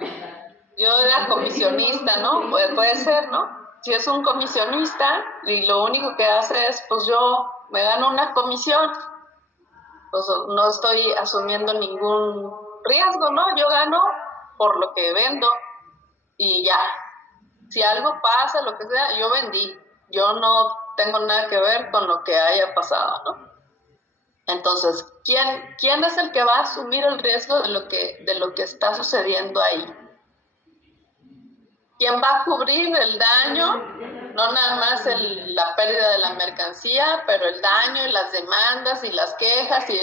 yo era comisionista, ¿no? Puede ser, ¿no? si es un comisionista y lo único que hace es, pues yo me gano una comisión, pues no estoy asumiendo ningún riesgo, ¿no? Yo gano por lo que vendo y ya. Si algo pasa, lo que sea, yo vendí. Yo no tengo nada que ver con lo que haya pasado, ¿no? Entonces, ¿quién es el que va a asumir el riesgo de lo que está sucediendo ahí? ¿Quién va a cubrir el daño? No nada más la pérdida de la mercancía, pero el daño y las demandas y las quejas y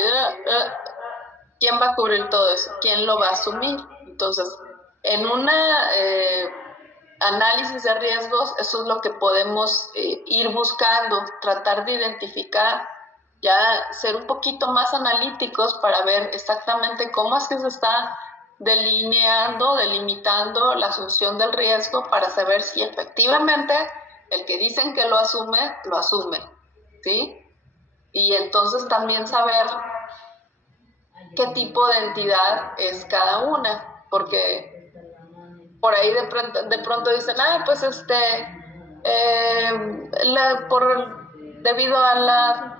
¿quién va a cubrir todo eso? ¿Quién lo va a asumir? Entonces, en una análisis de riesgos, eso es lo que podemos ir buscando, tratar de identificar, ya ser un poquito más analíticos para ver exactamente cómo es que se está delimitando la asunción del riesgo para saber si efectivamente el que dicen que lo asume, ¿sí? Y entonces también saber qué tipo de entidad es cada una, porque por ahí de pronto dicen, pues debido a la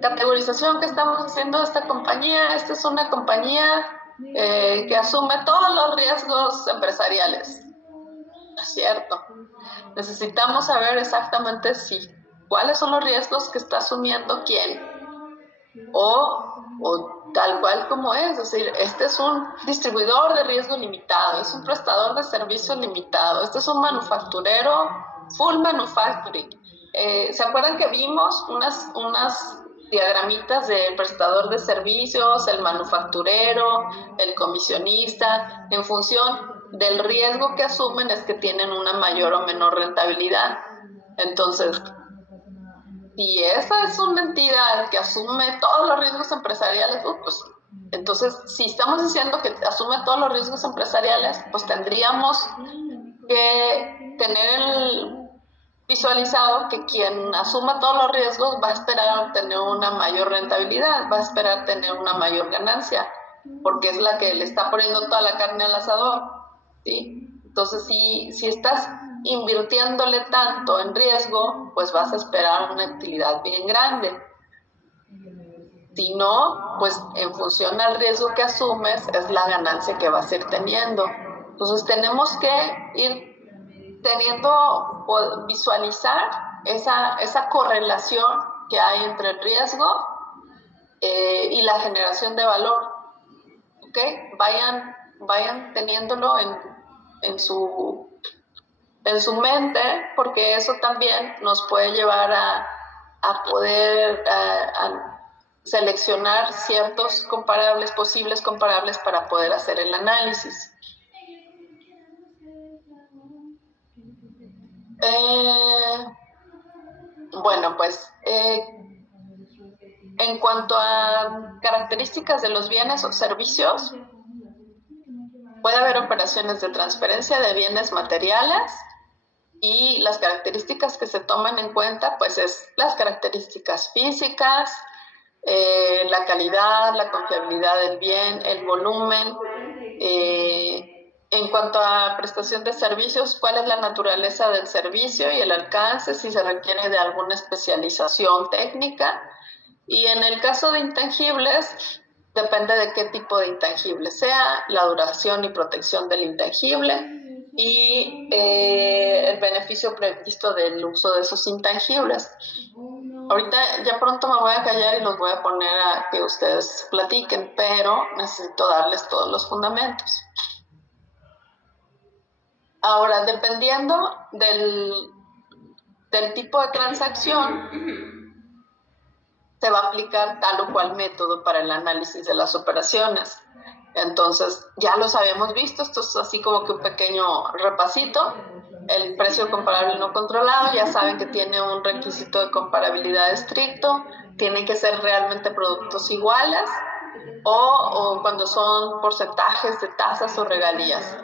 categorización que estamos haciendo de esta compañía, esta es una compañía que asume todos los riesgos empresariales. No es cierto. Necesitamos saber exactamente cuáles son los riesgos que está asumiendo quién. O tal cual como es decir, este es un distribuidor de riesgo limitado, es un prestador de servicios limitado, este es un manufacturero, full manufacturing. ¿Se acuerdan que vimos unas diagramitas del prestador de servicios, el manufacturero, el comisionista? En función del riesgo que asumen es que tienen una mayor o menor rentabilidad. Entonces, si esa es una entidad que asume todos los riesgos empresariales, pues entonces si estamos diciendo que asume todos los riesgos empresariales, pues tendríamos que tener visualizado que quien asuma todos los riesgos va a esperar obtener una mayor rentabilidad, va a esperar tener una mayor ganancia, porque es la que le está poniendo toda la carne al asador, ¿sí? Entonces, si estás invirtiéndole tanto en riesgo, pues vas a esperar una utilidad bien grande. Si no, pues en función al riesgo que asumes, es la ganancia que vas a ir teniendo. Entonces, tenemos que ir visualizar esa correlación que hay entre el riesgo y la generación de valor. ¿Ok? Vayan teniéndolo en su mente, porque eso también nos puede llevar a poder seleccionar ciertos posibles comparables para poder hacer el análisis. Bueno, pues en cuanto a características de los bienes o servicios, puede haber operaciones de transferencia de bienes materiales y las características que se toman en cuenta, pues es las características físicas, la calidad, la confiabilidad del bien, el volumen. En cuanto a prestación de servicios, cuál es la naturaleza del servicio y el alcance, si se requiere de alguna especialización técnica. Y en el caso de intangibles, depende de qué tipo de intangible sea, la duración y protección del intangible y el beneficio previsto del uso de esos intangibles. Ahorita ya pronto me voy a callar y los voy a poner a que ustedes platiquen, pero necesito darles todos los fundamentos. Ahora, dependiendo del tipo de transacción, se va a aplicar tal o cual método para el análisis de las operaciones. Entonces, ya los habíamos visto, esto es así como que un pequeño repasito. El precio comparable no controlado, ya saben que tiene un requisito de comparabilidad estricto, tienen que ser realmente productos iguales o cuando son porcentajes de tasas o regalías.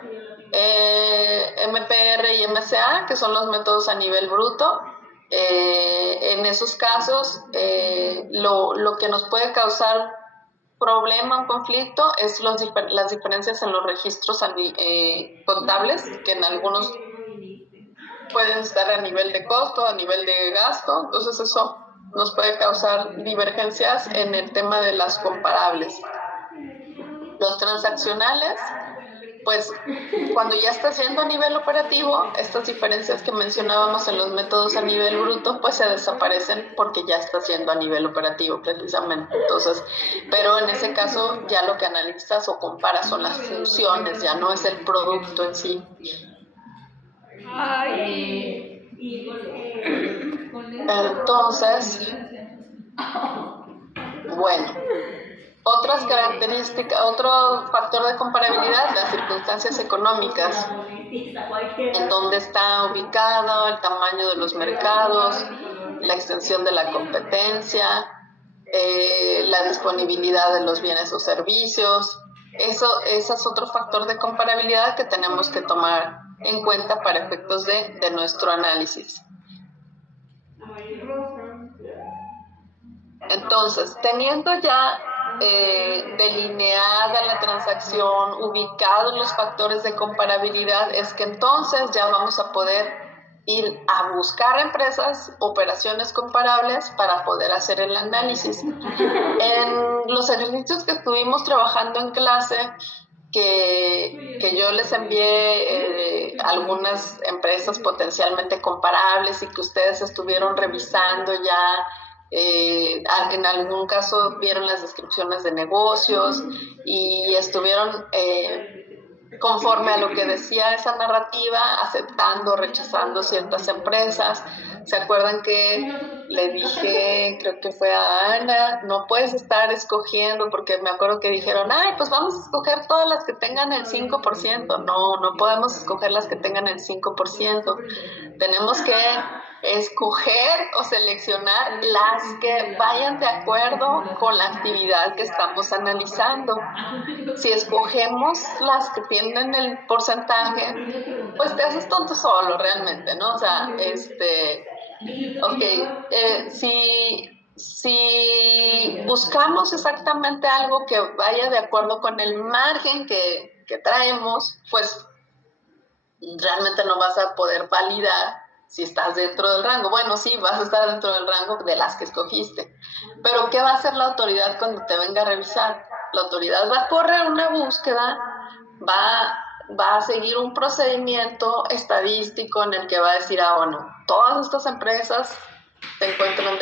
MPR y MCA, que son los métodos a nivel bruto, en esos casos lo que nos puede causar problema o conflicto es las diferencias en los registros contables, que en algunos pueden estar a nivel de costo, a nivel de gasto, entonces eso nos puede causar divergencias en el tema de las comparables. Los transaccionales, pues cuando ya estás yendo a nivel operativo, estas diferencias que mencionábamos en los métodos a nivel bruto, pues se desaparecen porque ya estás yendo a nivel operativo precisamente. Entonces, pero en ese caso ya lo que analizas o comparas son las funciones, ya no es el producto en sí. Entonces, bueno, otras características, otro factor de comparabilidad, las circunstancias económicas, en dónde está ubicado, el tamaño de los mercados, la extensión de la competencia, la disponibilidad de los bienes o servicios. Ese es otro factor de comparabilidad que tenemos que tomar en cuenta para efectos de nuestro análisis. Entonces, teniendo ya delineada la transacción, ubicados los factores de comparabilidad, es que entonces ya vamos a poder ir a buscar empresas, operaciones comparables para poder hacer el análisis. En los ejercicios que estuvimos trabajando en clase, que yo les envié algunas empresas potencialmente comparables y que ustedes estuvieron revisando ya, en algún caso vieron las descripciones de negocios y estuvieron conforme a lo que decía esa narrativa, aceptando, rechazando ciertas empresas. ¿Se acuerdan que le dije, creo que fue a Ana, no puedes estar escogiendo, porque me acuerdo que dijeron, ay, pues vamos a escoger todas las que tengan el 5%. No podemos escoger las que tengan el 5%. Tenemos que escoger o seleccionar las que vayan de acuerdo con la actividad que estamos analizando. Si escogemos las que tienen el porcentaje, pues te haces tonto solo realmente, ¿no? O sea, si buscamos exactamente algo que vaya de acuerdo con el margen que traemos, pues realmente no vas a poder validar si estás dentro del rango. Bueno, sí, vas a estar dentro del rango de las que escogiste. Pero ¿qué va a hacer la autoridad cuando te venga a revisar? La autoridad va a correr una búsqueda, va a seguir un procedimiento estadístico en el que va a decir, bueno, todas estas empresas se encuentran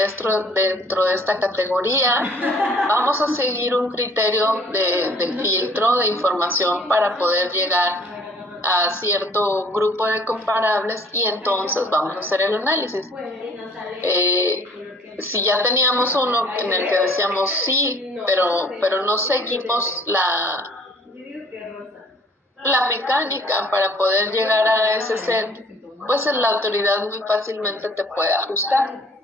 dentro de esta categoría. Vamos a seguir un criterio de filtro de información para poder llegar a cierto grupo de comparables y entonces vamos a hacer el análisis. Si ya teníamos uno en el que decíamos sí, pero no seguimos la mecánica para poder llegar a ese set, pues la autoridad muy fácilmente te puede ajustar.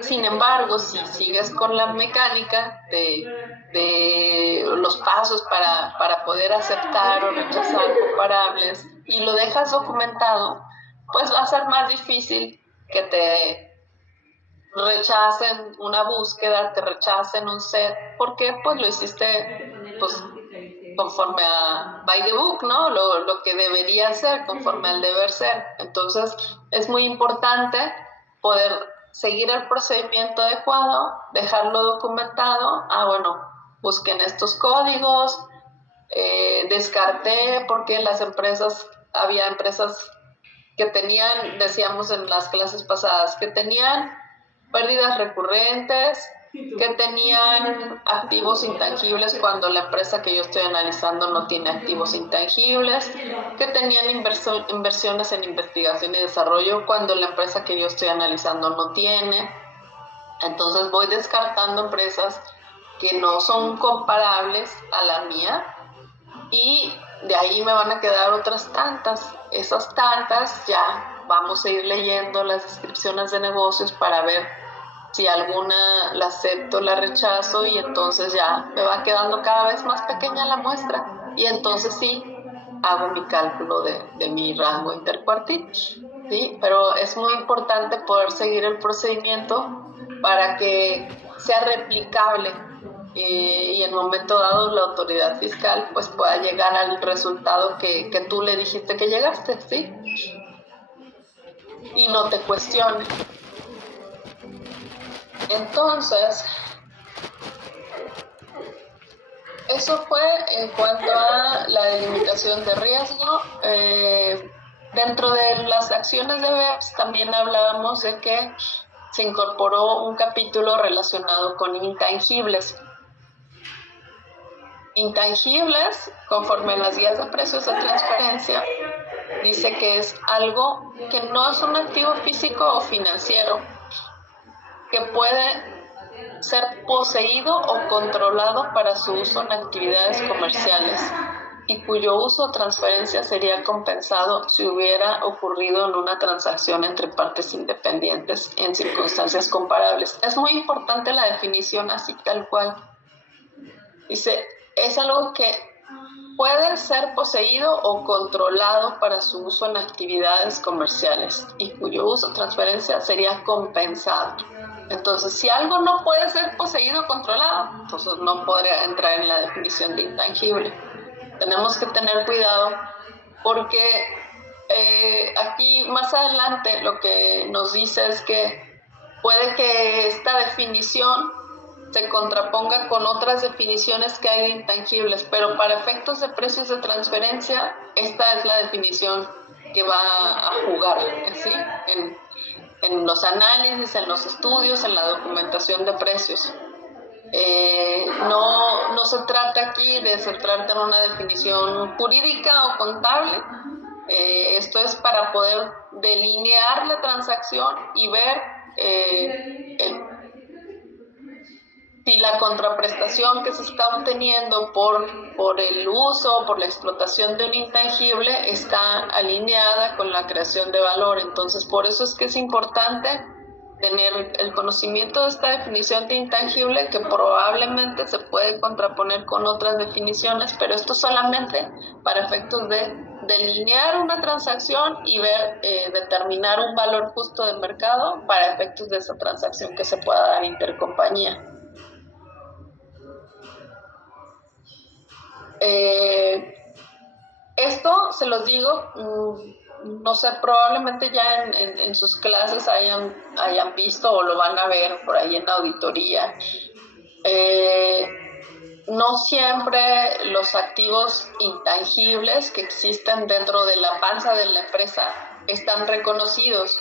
Sin embargo, si sigues con la mecánica de los pasos para poder aceptar o rechazar comparables y lo dejas documentado, pues va a ser más difícil que te rechacen una búsqueda, te rechacen un set, porque pues lo hiciste pues conforme a by the book, ¿no? Lo que debería ser, conforme al deber ser. Entonces es muy importante poder seguir el procedimiento adecuado, dejarlo documentado. Bueno, busquen estos códigos, descarté porque había empresas que tenían, decíamos en las clases pasadas, que tenían pérdidas recurrentes, que tenían activos intangibles cuando la empresa que yo estoy analizando no tiene activos intangibles, que tenían inversiones en investigación y desarrollo cuando la empresa que yo estoy analizando no tiene. Entonces voy descartando empresas que no son comparables a la mía y de ahí me van a quedar otras tantas. Esas tantas ya vamos a ir leyendo las descripciones de negocios para ver si alguna la acepto, la rechazo y entonces ya me va quedando cada vez más pequeña la muestra y entonces sí hago mi cálculo de mi rango intercuartil, ¿sí? Pero es muy importante poder seguir el procedimiento para que sea replicable y en un momento dado la autoridad fiscal pues pueda llegar al resultado que tú le dijiste que llegaste, ¿sí? y no te cuestione. Entonces, eso fue en cuanto a la delimitación de riesgo. Dentro de las acciones de BEPS también hablábamos de que se incorporó un capítulo relacionado con intangibles. Intangibles, conforme a las guías de precios de transferencia, dice que es algo que no es un activo físico o financiero, que puede ser poseído o controlado para su uso en actividades comerciales y cuyo uso o transferencia sería compensado si hubiera ocurrido en una transacción entre partes independientes en circunstancias comparables. Es muy importante la definición así tal cual. Dice, es algo que puede ser poseído o controlado para su uso en actividades comerciales y cuyo uso o transferencia sería compensado. Entonces, si algo no puede ser poseído o controlado, entonces no podría entrar en la definición de intangible. Tenemos que tener cuidado porque aquí más adelante lo que nos dice es que puede que esta definición se contraponga con otras definiciones que hay de intangibles, pero para efectos de precios de transferencia, esta es la definición que va a jugar, ¿sí? En los análisis, en los estudios, en la documentación de precios. No se trata aquí de centrarte en una definición jurídica o contable. Esto es para poder delinear la transacción y ver si la contraprestación que se está obteniendo por el uso, por la explotación de un intangible está alineada con la creación de valor. Entonces, por eso es que es importante tener el conocimiento de esta definición de intangible, que probablemente se puede contraponer con otras definiciones, pero esto solamente para efectos de delinear una transacción y ver, determinar un valor justo de mercado para efectos de esa transacción que se pueda dar intercompañía. Esto se los digo, no sé, probablemente ya en sus clases hayan visto o lo van a ver por ahí en la auditoría. No siempre los activos intangibles que existen dentro de la panza de la empresa están reconocidos.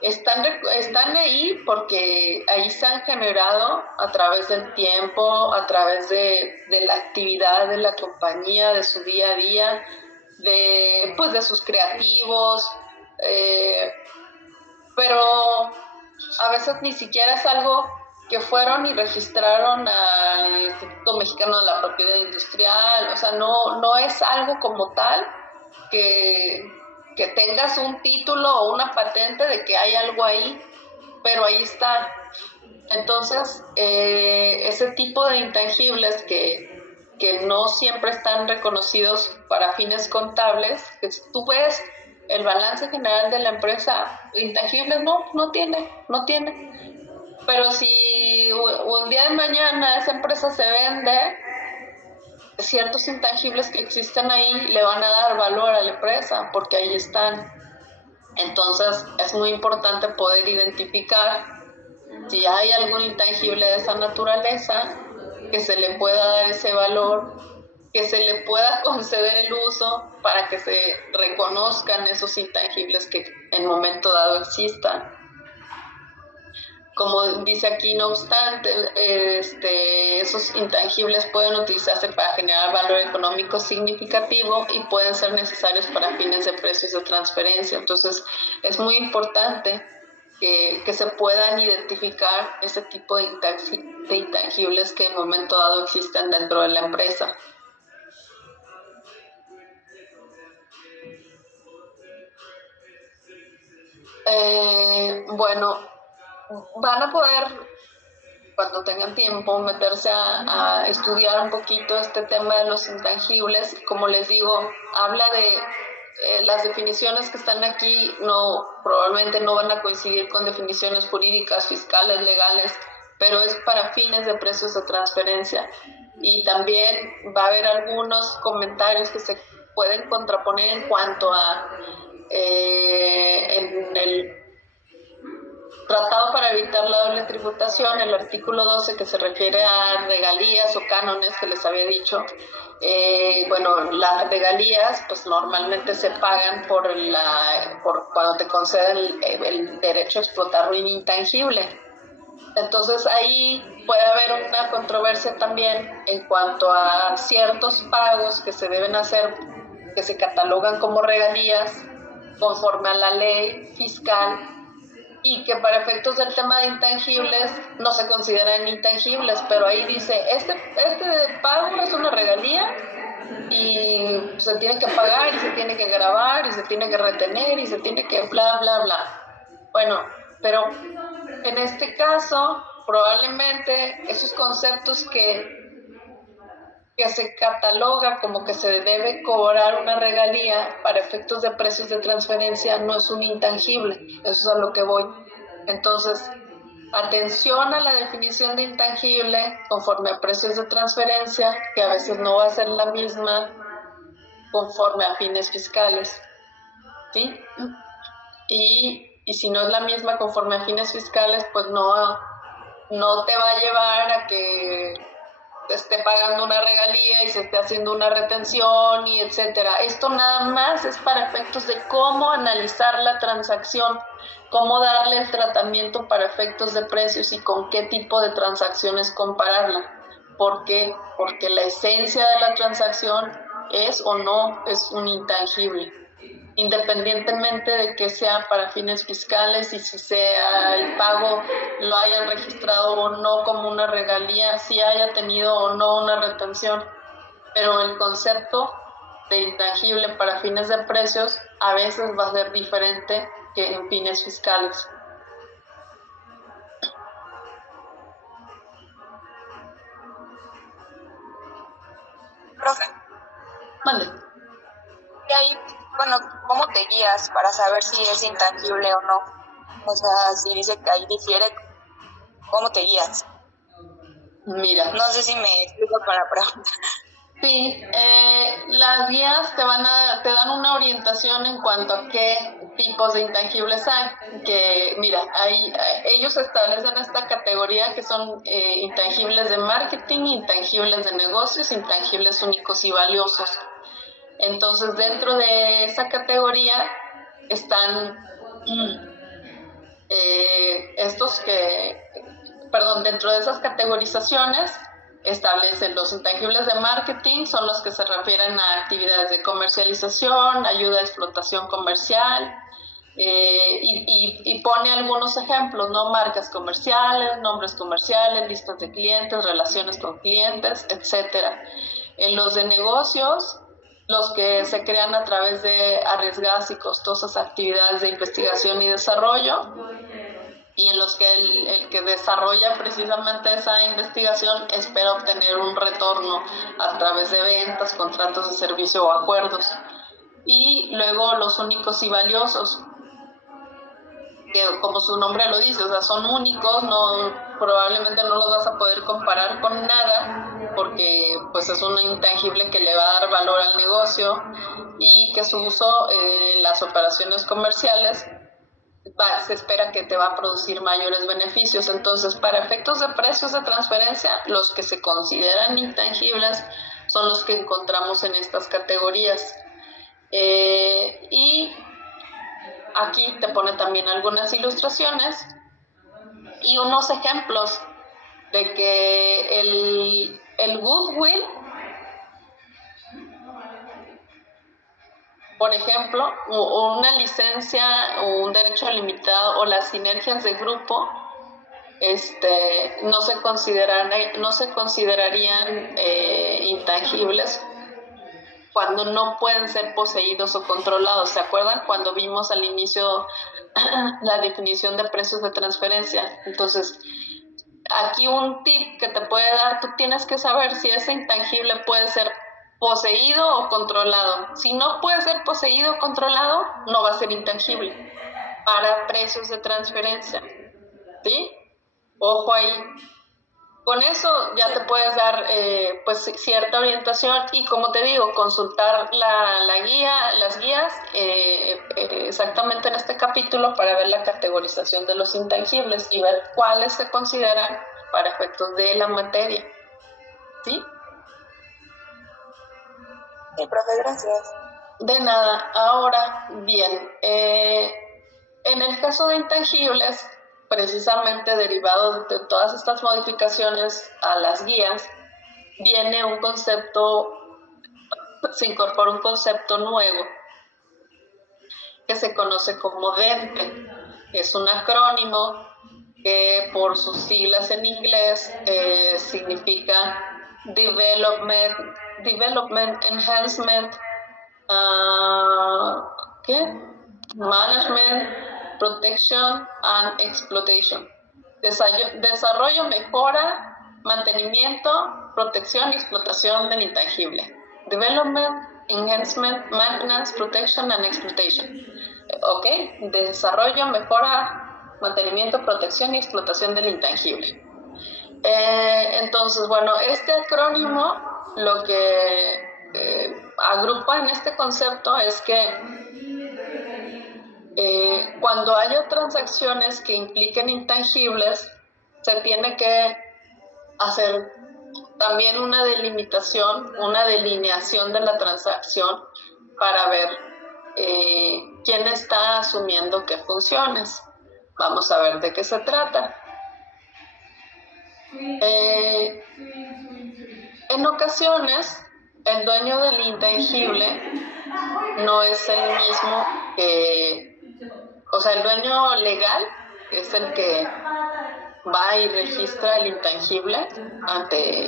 Están ahí porque ahí se han generado a través del tiempo, a través de la actividad de la compañía, de su día a día, de sus creativos, pero a veces ni siquiera es algo que fueron y registraron al Instituto Mexicano de la Propiedad Industrial. O sea, no es algo como tal que tengas un título o una patente de que hay algo ahí, pero ahí está. Entonces, ese tipo de intangibles que no siempre están reconocidos para fines contables, que tú ves el balance general de la empresa, intangibles no tiene. Pero si un día de mañana esa empresa se vende, ciertos intangibles que existen ahí le van a dar valor a la empresa porque ahí están. Entonces es muy importante poder identificar si hay algún intangible de esa naturaleza, que se le pueda dar ese valor, que se le pueda conceder el uso para que se reconozcan esos intangibles que en momento dado existan. Como dice aquí, no obstante, esos intangibles pueden utilizarse para generar valor económico significativo y pueden ser necesarios para fines de precios de transferencia. Entonces, es muy importante que se puedan identificar ese tipo de intangibles que en momento dado existen dentro de la empresa. Van a poder, cuando tengan tiempo, meterse a estudiar un poquito este tema de los intangibles. Como les digo, habla de las definiciones que están aquí, probablemente no van a coincidir con definiciones jurídicas, fiscales, legales, pero es para fines de precios de transferencia. Y también va a haber algunos comentarios que se pueden contraponer en cuanto a en el Tratado para evitar la doble tributación, el artículo 12, que se refiere a regalías o cánones que les había dicho, bueno, las regalías pues normalmente se pagan por cuando te conceden el derecho a explotar un intangible. Entonces ahí puede haber una controversia también en cuanto a ciertos pagos que se deben hacer, que se catalogan como regalías conforme a la ley fiscal, y que para efectos del tema de intangibles no se consideran intangibles, pero ahí dice, este pago es una regalía y se tiene que pagar y se tiene que grabar y se tiene que retener y se tiene que bla, bla, bla. Bueno, pero en este caso, probablemente esos conceptos que se cataloga como que se debe cobrar una regalía para efectos de precios de transferencia no es un intangible, eso es a lo que voy. Entonces, atención a la definición de intangible conforme a precios de transferencia, que a veces no va a ser la misma conforme a fines fiscales, ¿sí? Y si no es la misma conforme a fines fiscales, pues no te va a llevar a que te esté pagando una regalía y se esté haciendo una retención y etcétera. Esto nada más es para efectos de cómo analizar la transacción, cómo darle el tratamiento para efectos de precios y con qué tipo de transacciones compararla. ¿Por qué? Porque la esencia de la transacción es o no es un intangible, independientemente de que sea para fines fiscales y si sea el pago lo hayan registrado o no como una regalía, si haya tenido o no una retención, pero el concepto de intangible para fines de precios a veces va a ser diferente que en fines fiscales. Profe, Mande. y ahí, bueno, ¿cómo te guías para saber si es intangible o no? O sea, si dice que ahí difiere, ¿cómo te guías? Mira. No sé si me explico con la pregunta. Sí, las guías te dan una orientación en cuanto a qué tipos de intangibles hay. Que mira, ellos establecen esta categoría que son intangibles de marketing, intangibles de negocios, intangibles únicos y valiosos. Entonces, dentro de esa categoría están dentro de esas categorizaciones establecen los intangibles de marketing, son los que se refieren a actividades de comercialización, ayuda a explotación comercial, y pone algunos ejemplos, ¿no? Marcas comerciales, nombres comerciales, listas de clientes, relaciones con clientes, etcétera. En los de negocios, los que se crean a través de arriesgadas y costosas actividades de investigación y desarrollo, y en los que el que desarrolla precisamente esa investigación espera obtener un retorno a través de ventas, contratos de servicio o acuerdos. Y luego los únicos y valiosos, que como su nombre lo dice, o sea, son únicos, probablemente no los vas a poder comparar con nada, porque pues es un intangible que le va a dar valor al negocio y que su uso en las operaciones comerciales se espera que te va a producir mayores beneficios. Entonces, para efectos de precios de transferencia, los que se consideran intangibles son los que encontramos en estas categorías. Y aquí te pone también algunas ilustraciones y unos ejemplos de que el goodwill, por ejemplo, una licencia o un derecho limitado o las sinergias de grupo no se considerarían intangibles cuando no pueden ser poseídos o controlados. ¿Se acuerdan cuando vimos al inicio la definición de precios de transferencia? Entonces, aquí un tip que te puede dar, tú tienes que saber si ese intangible puede ser poseído o controlado. Si no puede ser poseído o controlado, no va a ser intangible para precios de transferencia, ¿sí? Ojo ahí. Con eso ya te puedes dar pues cierta orientación y, como te digo, consultar las guías exactamente en este capítulo para ver la categorización de los intangibles y ver cuáles se consideran para efectos de la materia. ¿Sí? Sí, profe, gracias. De nada. Ahora, bien, en el caso de intangibles, precisamente derivado de todas estas modificaciones a las guías, viene un concepto, se incorpora un concepto nuevo que se conoce como DENTE. Es un acrónimo que por sus siglas en inglés significa Development Enhancement, Management, Protection and Exploitation. Desarrollo, mejora, mantenimiento, protección y explotación del intangible. Development, Enhancement, Maintenance, Protection and Exploitation. ¿Ok? Desarrollo, mejora, mantenimiento, protección y explotación del intangible. Entonces, bueno, este acrónimo lo que agrupa en este concepto es que cuando haya transacciones que impliquen intangibles, se tiene que hacer también una delimitación, una delineación de la transacción para ver quién está asumiendo qué funciones. Vamos a ver de qué se trata. En ocasiones, el dueño del intangible no es el mismo que, o sea, el dueño legal es el que va y registra el intangible ante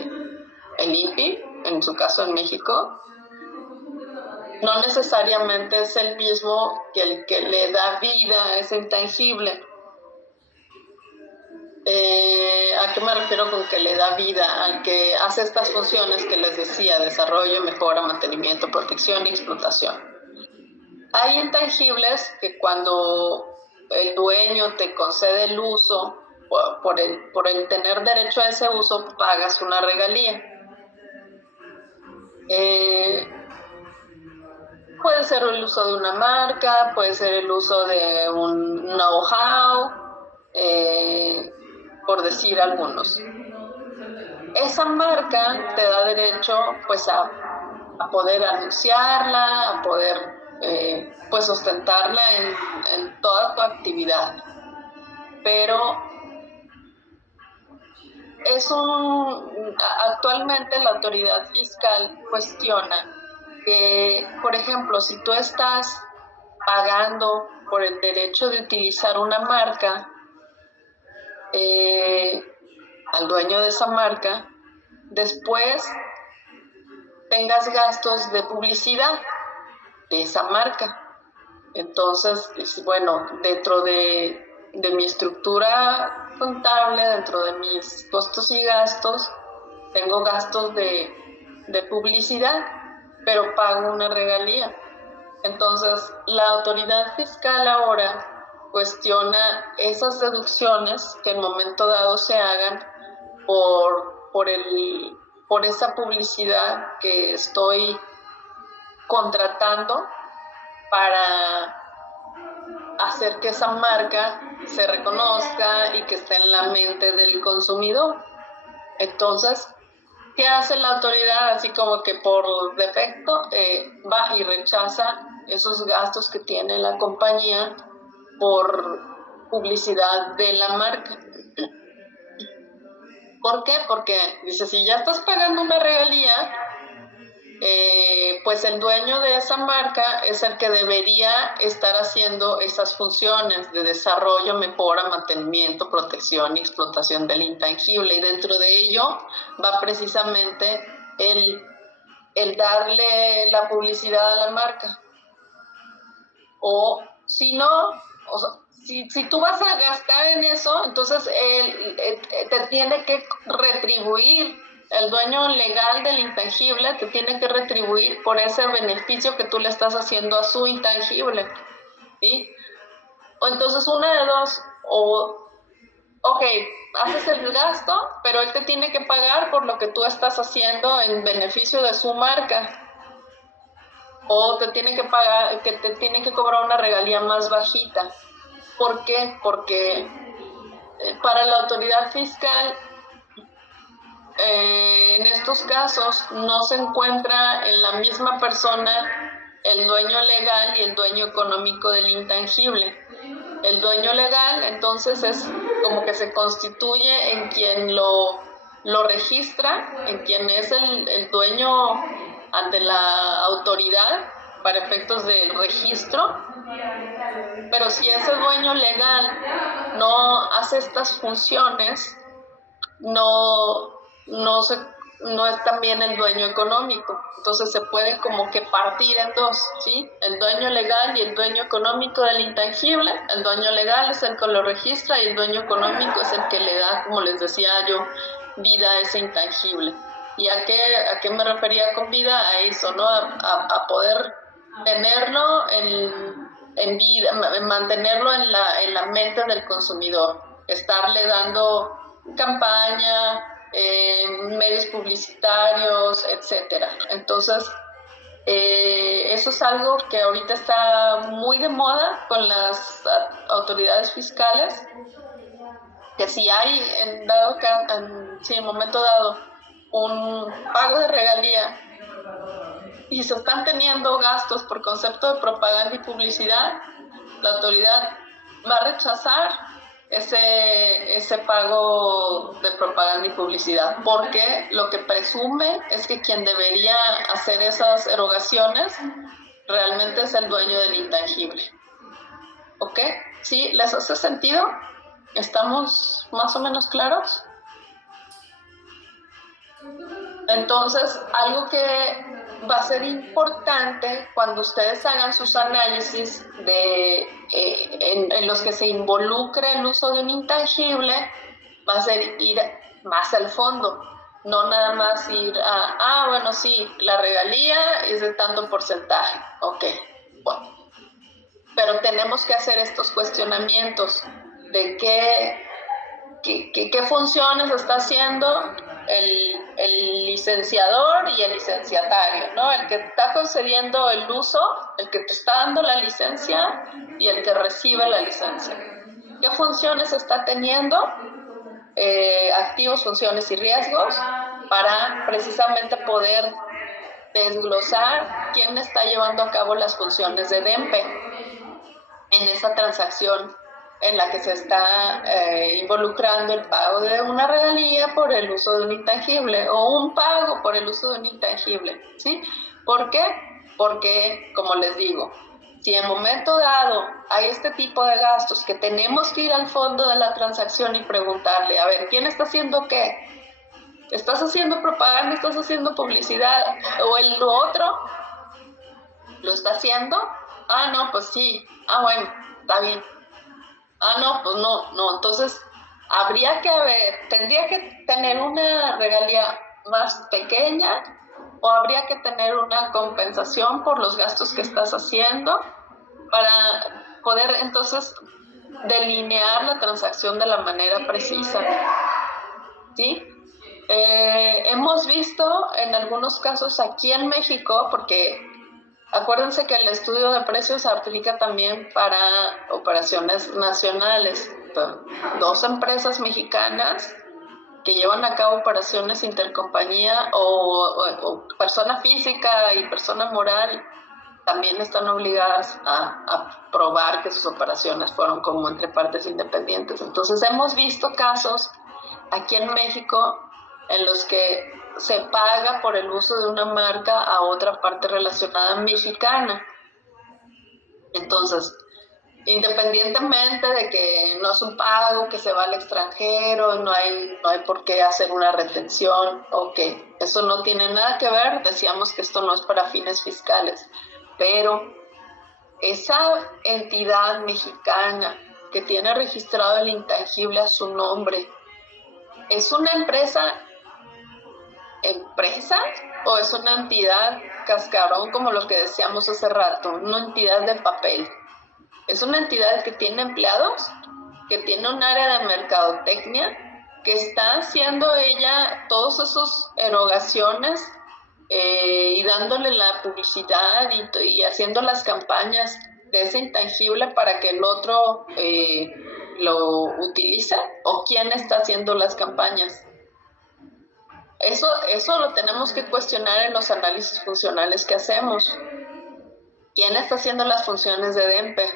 el INPI, en su caso en México. No necesariamente es el mismo que el que le da vida a ese intangible. ¿A qué me refiero con que le da vida? Al que hace estas funciones que les decía: desarrollo, mejora, mantenimiento, protección y explotación. Hay intangibles que cuando el dueño te concede el uso, por el tener derecho a ese uso, pagas una regalía. Puede ser el uso de una marca, puede ser el uso de un know-how, por decir algunos. Esa marca te da derecho pues a poder anunciarla, a poder pues ostentarla en toda tu actividad. Pero actualmente la autoridad fiscal cuestiona que, por ejemplo, si tú estás pagando por el derecho de utilizar una marca, al dueño de esa marca, después tengas gastos de publicidad de esa marca. Entonces, bueno, dentro de mi estructura contable, dentro de mis costos y gastos, tengo gastos de publicidad, pero pago una regalía. Entonces, la autoridad fiscal ahora cuestiona esas deducciones que en momento dado se hagan por esa publicidad que estoy contratando para hacer que esa marca se reconozca y que esté en la mente del consumidor. Entonces, ¿qué hace la autoridad? Así como que por defecto va y rechaza esos gastos que tiene la compañía por publicidad de la marca. ¿Por qué? Porque dice, si ya estás pagando una regalía, pues el dueño de esa marca es el que debería estar haciendo esas funciones de desarrollo, mejora, mantenimiento, protección y explotación del intangible. Y dentro de ello va precisamente el darle la publicidad a la marca. O si no, o sea, si tú vas a gastar en eso, entonces te tiene que retribuir. El dueño legal del intangible te tiene que retribuir por ese beneficio que tú le estás haciendo a su intangible, ¿sí? O entonces una de dos, o ok, haces el gasto, pero él te tiene que pagar por lo que tú estás haciendo en beneficio de su marca. O te tiene que pagar, que te tiene que cobrar una regalía más bajita. ¿Por qué? Porque para la autoridad fiscal, en estos casos no se encuentra en la misma persona el dueño legal y el dueño económico del intangible. El dueño legal, entonces, es como que se constituye en quien lo registra, en quien es el dueño ante la autoridad para efectos del registro. Pero si ese dueño legal no hace estas funciones, no es también el dueño económico. Entonces se puede como que partir en dos, ¿sí? El dueño legal y el dueño económico del intangible. El dueño legal es el que lo registra y el dueño económico es el que le da, como les decía yo, vida a ese intangible. ¿Y a qué me refería con vida? A eso, ¿no? A poder tenerlo en vida, mantenerlo en la mente del consumidor, estarle dando campaña, medios publicitarios, etcétera. Entonces, eso es algo que ahorita está muy de moda con las autoridades fiscales, que si hay en momento dado un pago de regalía y se están teniendo gastos por concepto de propaganda y publicidad, la autoridad va a rechazar ese pago de propaganda y publicidad, porque lo que presume es que quien debería hacer esas erogaciones realmente es el dueño del intangible. ¿Ok? ¿Sí? ¿Les hace sentido? ¿Estamos más o menos claros? Entonces, algo que va a ser importante cuando ustedes hagan sus análisis en los que se involucre el uso de un intangible, va a ser ir más al fondo, no nada más ir bueno, sí, la regalía es de tanto porcentaje, ok, bueno, pero tenemos que hacer estos cuestionamientos de qué funciones está haciendo el licenciador y el licenciatario, ¿no? El que está concediendo el uso, el que te está dando la licencia y el que recibe la licencia. ¿Qué funciones está teniendo? Activos, funciones y riesgos, para precisamente poder desglosar quién está llevando a cabo las funciones de DEMPE en esa transacción en la que se está involucrando el pago de una regalía por el uso de un intangible o un pago por el uso de un intangible, ¿sí? ¿Por qué? Porque, como les digo, si en momento dado hay este tipo de gastos que tenemos que ir al fondo de la transacción y preguntarle, a ver, ¿quién está haciendo qué? ¿Estás haciendo propaganda? ¿Estás haciendo publicidad? ¿O el otro lo está haciendo? No, pues sí. Bueno, está bien. No, pues no. Entonces, tendría que tener una regalía más pequeña o habría que tener una compensación por los gastos que estás haciendo para poder entonces delinear la transacción de la manera precisa, ¿sí? Hemos visto en algunos casos aquí en México, porque acuérdense que el estudio de precios se aplica también para operaciones nacionales. 2 empresas mexicanas que llevan a cabo operaciones intercompañía o persona física y persona moral también están obligadas a probar que sus operaciones fueron como entre partes independientes. Entonces hemos visto casos aquí en México en los que se paga por el uso de una marca a otra parte relacionada mexicana. Entonces, independientemente de que no es un pago que se va al extranjero, no hay por qué hacer una retención, ok, eso no tiene nada que ver, decíamos que esto no es para fines fiscales, pero esa entidad mexicana que tiene registrado el intangible a su nombre, ¿es una empresa o es una entidad cascarón como lo que decíamos hace rato, una entidad de papel? ¿Es una entidad que tiene empleados? que tiene un área de mercadotecnia, que está haciendo ella todos esos erogaciones y dándole la publicidad y haciendo las campañas de ese intangible para que el otro lo utilice, o quién está haciendo las campañas. Eso lo tenemos que cuestionar en los análisis funcionales que hacemos. ¿Quién está haciendo las funciones de DEMPE?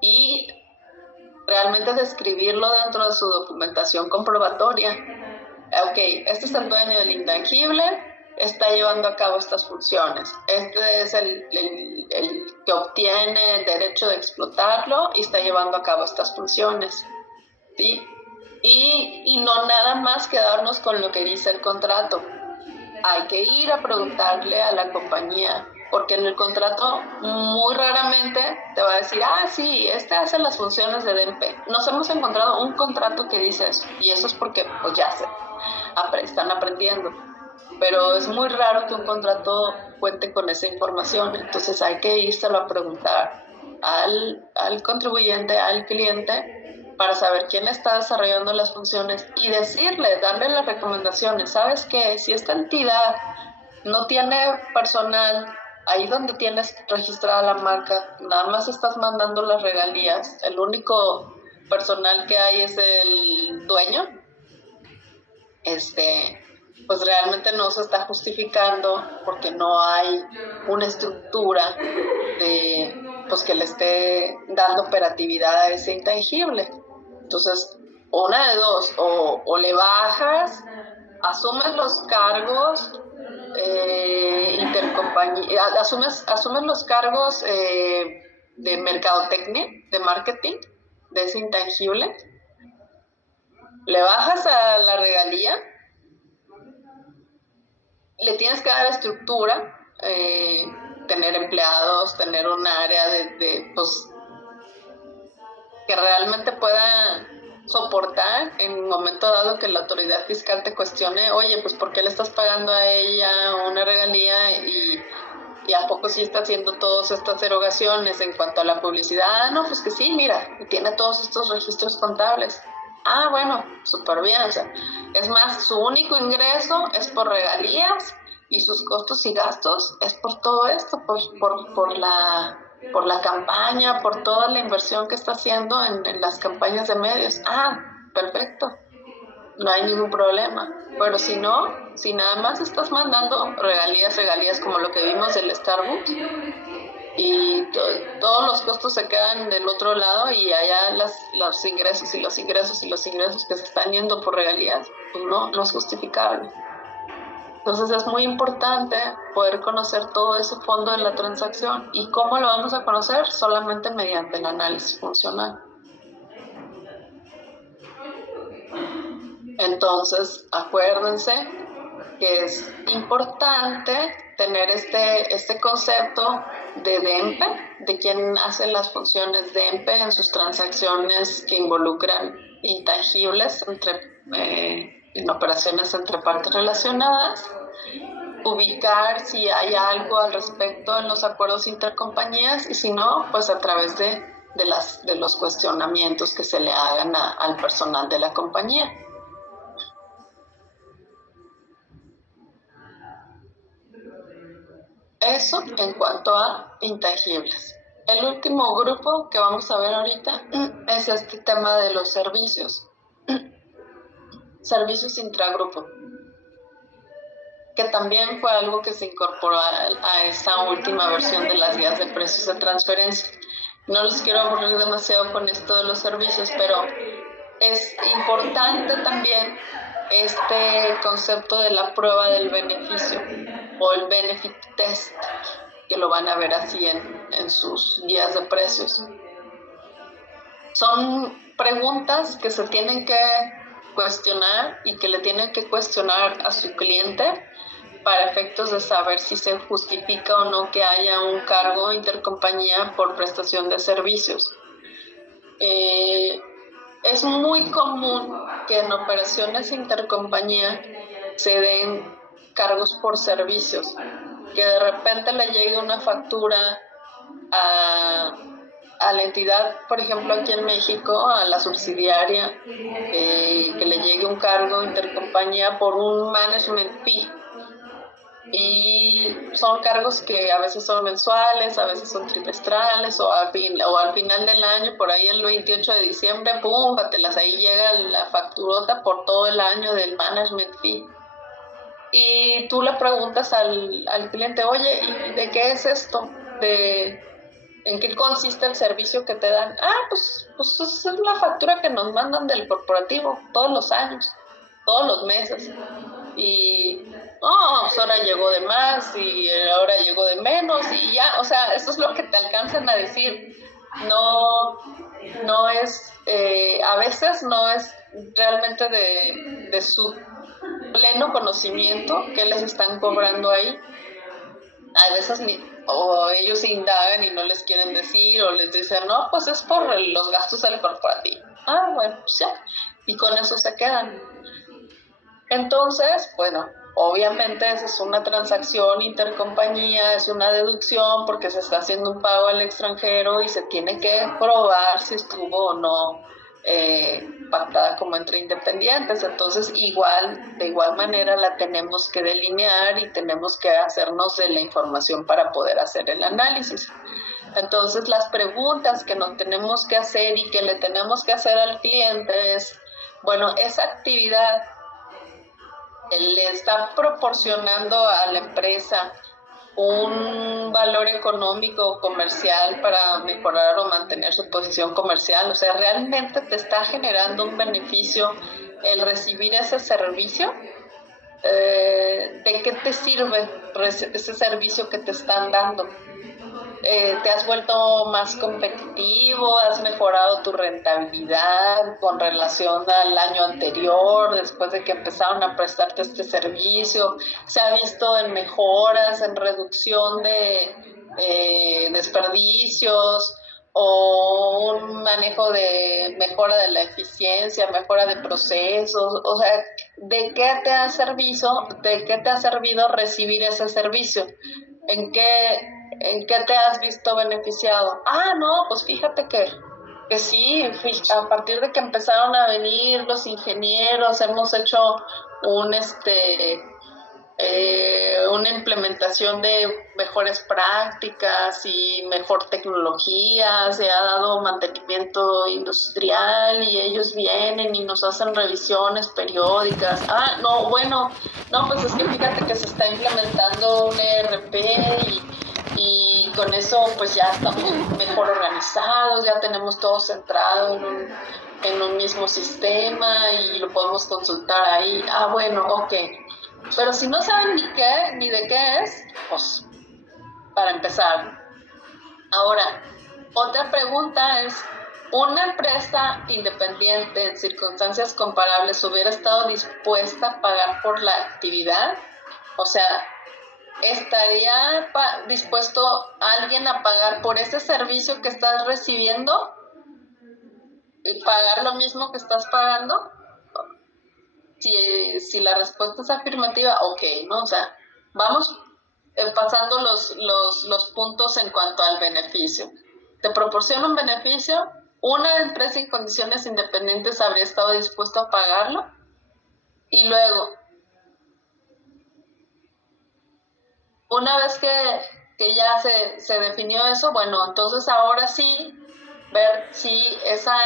Y realmente describirlo dentro de su documentación comprobatoria. Ok, este es el dueño del intangible, está llevando a cabo estas funciones. Este es el que obtiene el derecho de explotarlo y está llevando a cabo estas funciones. ¿Sí? Y no nada más quedarnos con lo que dice el contrato. Hay que ir a preguntarle a la compañía, porque en el contrato muy raramente te va a decir, sí, este hace las funciones de DEMPE. Nos hemos encontrado un contrato que dice eso, y eso es porque pues ya están aprendiendo. Pero es muy raro que un contrato cuente con esa información, entonces hay que írselo a preguntar al contribuyente, al cliente, para saber quién está desarrollando las funciones y darle las recomendaciones. ¿Sabes qué? Si esta entidad no tiene personal, ahí donde tienes registrada la marca, nada más estás mandando las regalías, el único personal que hay es el dueño, pues realmente no se está justificando porque no hay una estructura pues que le esté dando operatividad a ese intangible. Entonces, una de dos, o le bajas, asumes los cargos asumes los cargos de mercadotecnia, de marketing, de ese intangible, le bajas a la regalía, le tienes que dar estructura, tener empleados, tener un área pues, que realmente pueda soportar en un momento dado que la autoridad fiscal te cuestione, oye, pues ¿por qué le estás pagando a ella una regalía y a poco sí está haciendo todas estas erogaciones en cuanto a la publicidad? No, pues que sí, mira, tiene todos estos registros contables. Bueno, súper bien, o sea, es más, su único ingreso es por regalías y sus costos y gastos es por todo esto, por la campaña, por toda la inversión que está haciendo en las campañas de medios. Perfecto, no hay ningún problema. Pero si nada más estás mandando regalías como lo que vimos del Starbucks, y todos los costos se quedan del otro lado y allá los ingresos y los ingresos y los ingresos que se están yendo por regalías, pues no es justificable. Entonces es muy importante poder conocer todo ese fondo de la transacción. ¿Y cómo lo vamos a conocer? Solamente mediante el análisis funcional. Entonces, acuérdense que es importante tener este concepto de DEMPE, de quién hace las funciones DEMPE en sus transacciones que involucran intangibles en operaciones entre partes relacionadas, ubicar si hay algo al respecto en los acuerdos intercompañías, y si no, pues a través de los cuestionamientos que se le hagan al personal de la compañía. Eso en cuanto a intangibles. El último grupo que vamos a ver ahorita es este tema de los servicios. Servicios intragrupo, que también fue algo que se incorporó a esa última versión de las guías de precios de transferencia. No les quiero aburrir demasiado con esto de los servicios, pero es importante también este concepto de la prueba del beneficio o el benefit test, que lo van a ver así en sus guías de precios. Son preguntas que se tienen que cuestionar y que le tienen que cuestionar a su cliente para efectos de saber si se justifica o no que haya un cargo intercompañía por prestación de servicios. Es muy común que en operaciones intercompañía se den cargos por servicios, que de repente le llegue una factura a a la entidad, por ejemplo, aquí en México, a la subsidiaria, que le llegue un cargo intercompañía por un management fee. Y son cargos que a veces son mensuales, a veces son trimestrales o al final del año, por ahí el 28 de diciembre, ¡pum!, ahí llega la facturota por todo el año del management fee. Y tú le preguntas al cliente, oye, ¿y de qué es esto? ¿En qué consiste el servicio que te dan? Pues es la factura que nos mandan del corporativo todos los años, todos los meses. Y pues ahora llegó de más y ahora llegó de menos y ya, o sea, eso es lo que te alcanzan a decir. No es, a veces no es realmente de su pleno conocimiento que les están cobrando ahí. A veces o ellos indagan y no les quieren decir, o les dicen, no, pues es por los gastos del corporativo. Bueno, pues ya. Y con eso se quedan. Entonces, bueno, obviamente esa es una transacción intercompañía, es una deducción porque se está haciendo un pago al extranjero y se tiene que probar si estuvo o no pactada como entre independientes. Entonces, de igual manera la tenemos que delinear y tenemos que hacernos de la información para poder hacer el análisis. Entonces, las preguntas que nos tenemos que hacer y que le tenemos que hacer al cliente es, bueno, esa actividad le está proporcionando a la empresa un valor económico o comercial para mejorar o mantener su posición comercial. O sea, ¿realmente te está generando un beneficio el recibir ese servicio? ¿De qué te sirve ese servicio que te están dando? ¿Te has vuelto más competitivo? ¿Has mejorado tu rentabilidad con relación al año anterior, después de que empezaron a prestarte este servicio? ¿Se ha visto en mejoras, en reducción de desperdicios o un manejo de mejora de la eficiencia, mejora de procesos? O sea, ¿de qué te ha servido recibir ese servicio? ¿En qué te has visto beneficiado? No, pues fíjate que sí, a partir de que empezaron a venir los ingenieros, hemos hecho una implementación de mejores prácticas y mejor tecnología, se ha dado mantenimiento industrial y ellos vienen y nos hacen revisiones periódicas. Pues es que fíjate que se está implementando un ERP y con eso pues ya estamos mejor organizados, ya tenemos todo centrado en un mismo sistema y lo podemos consultar ahí. Bueno, ok. Pero si no saben ni de qué es, pues para empezar. Ahora, otra pregunta es, ¿una empresa independiente en circunstancias comparables hubiera estado dispuesta a pagar por la actividad? O sea, ¿estaría dispuesto alguien a pagar por ese servicio que estás recibiendo? ¿Y pagar lo mismo que estás pagando? Si la respuesta es afirmativa, ok, ¿no? O sea, vamos pasando los puntos en cuanto al beneficio. ¿Te proporciona un beneficio? ¿Una empresa en condiciones independientes habría estado dispuesta a pagarlo? Y luego, una vez que ya se definió eso, bueno, entonces ahora sí, ver si esa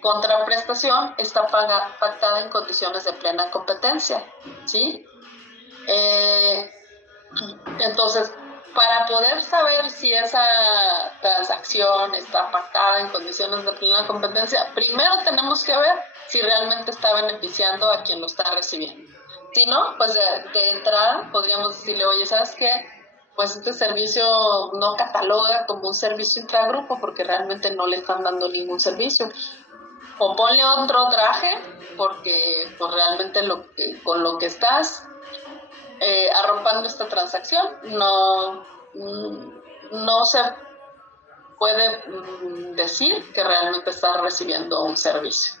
contraprestación está pactada en condiciones de plena competencia, ¿sí? Entonces, para poder saber si esa transacción está pactada en condiciones de plena competencia, primero tenemos que ver si realmente está beneficiando a quien lo está recibiendo. Si no, pues de entrada podríamos decirle, oye, ¿sabes qué? Pues este servicio no cataloga como un servicio intragrupo porque realmente no le están dando ningún servicio. O ponle otro traje porque pues realmente con lo que estás arropando esta transacción no se puede decir que realmente estás recibiendo un servicio.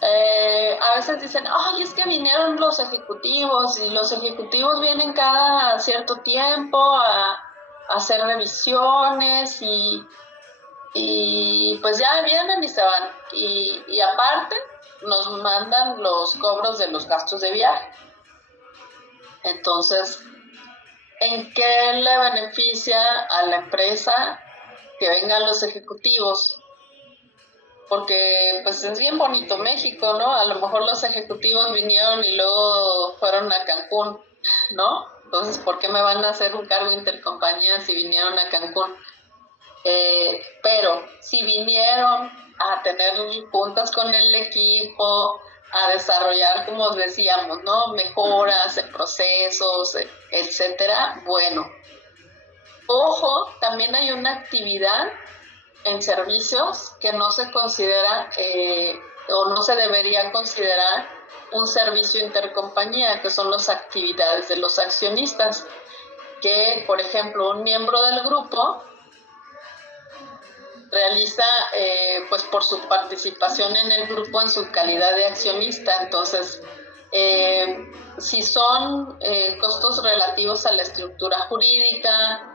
A veces dicen, es que vinieron los ejecutivos y los ejecutivos vienen cada cierto tiempo a hacer revisiones y y pues ya vienen y se van. Y aparte nos mandan los cobros de los gastos de viaje. Entonces, ¿en qué le beneficia a la empresa que vengan los ejecutivos? Porque pues es bien bonito México, ¿no? A lo mejor los ejecutivos vinieron y luego fueron a Cancún, ¿no? Entonces, ¿por qué me van a hacer un cargo intercompañía si vinieron a Cancún? Pero si vinieron a tener juntas con el equipo, a desarrollar, como decíamos, ¿no? Mejoras en procesos, etcétera, bueno. Ojo, también hay una actividad en servicios que no se considera o no se debería considerar un servicio intercompañía, que son las actividades de los accionistas, que por ejemplo un miembro del grupo realiza pues por su participación en el grupo en su calidad de accionista. Entonces, si son costos relativos a la estructura jurídica,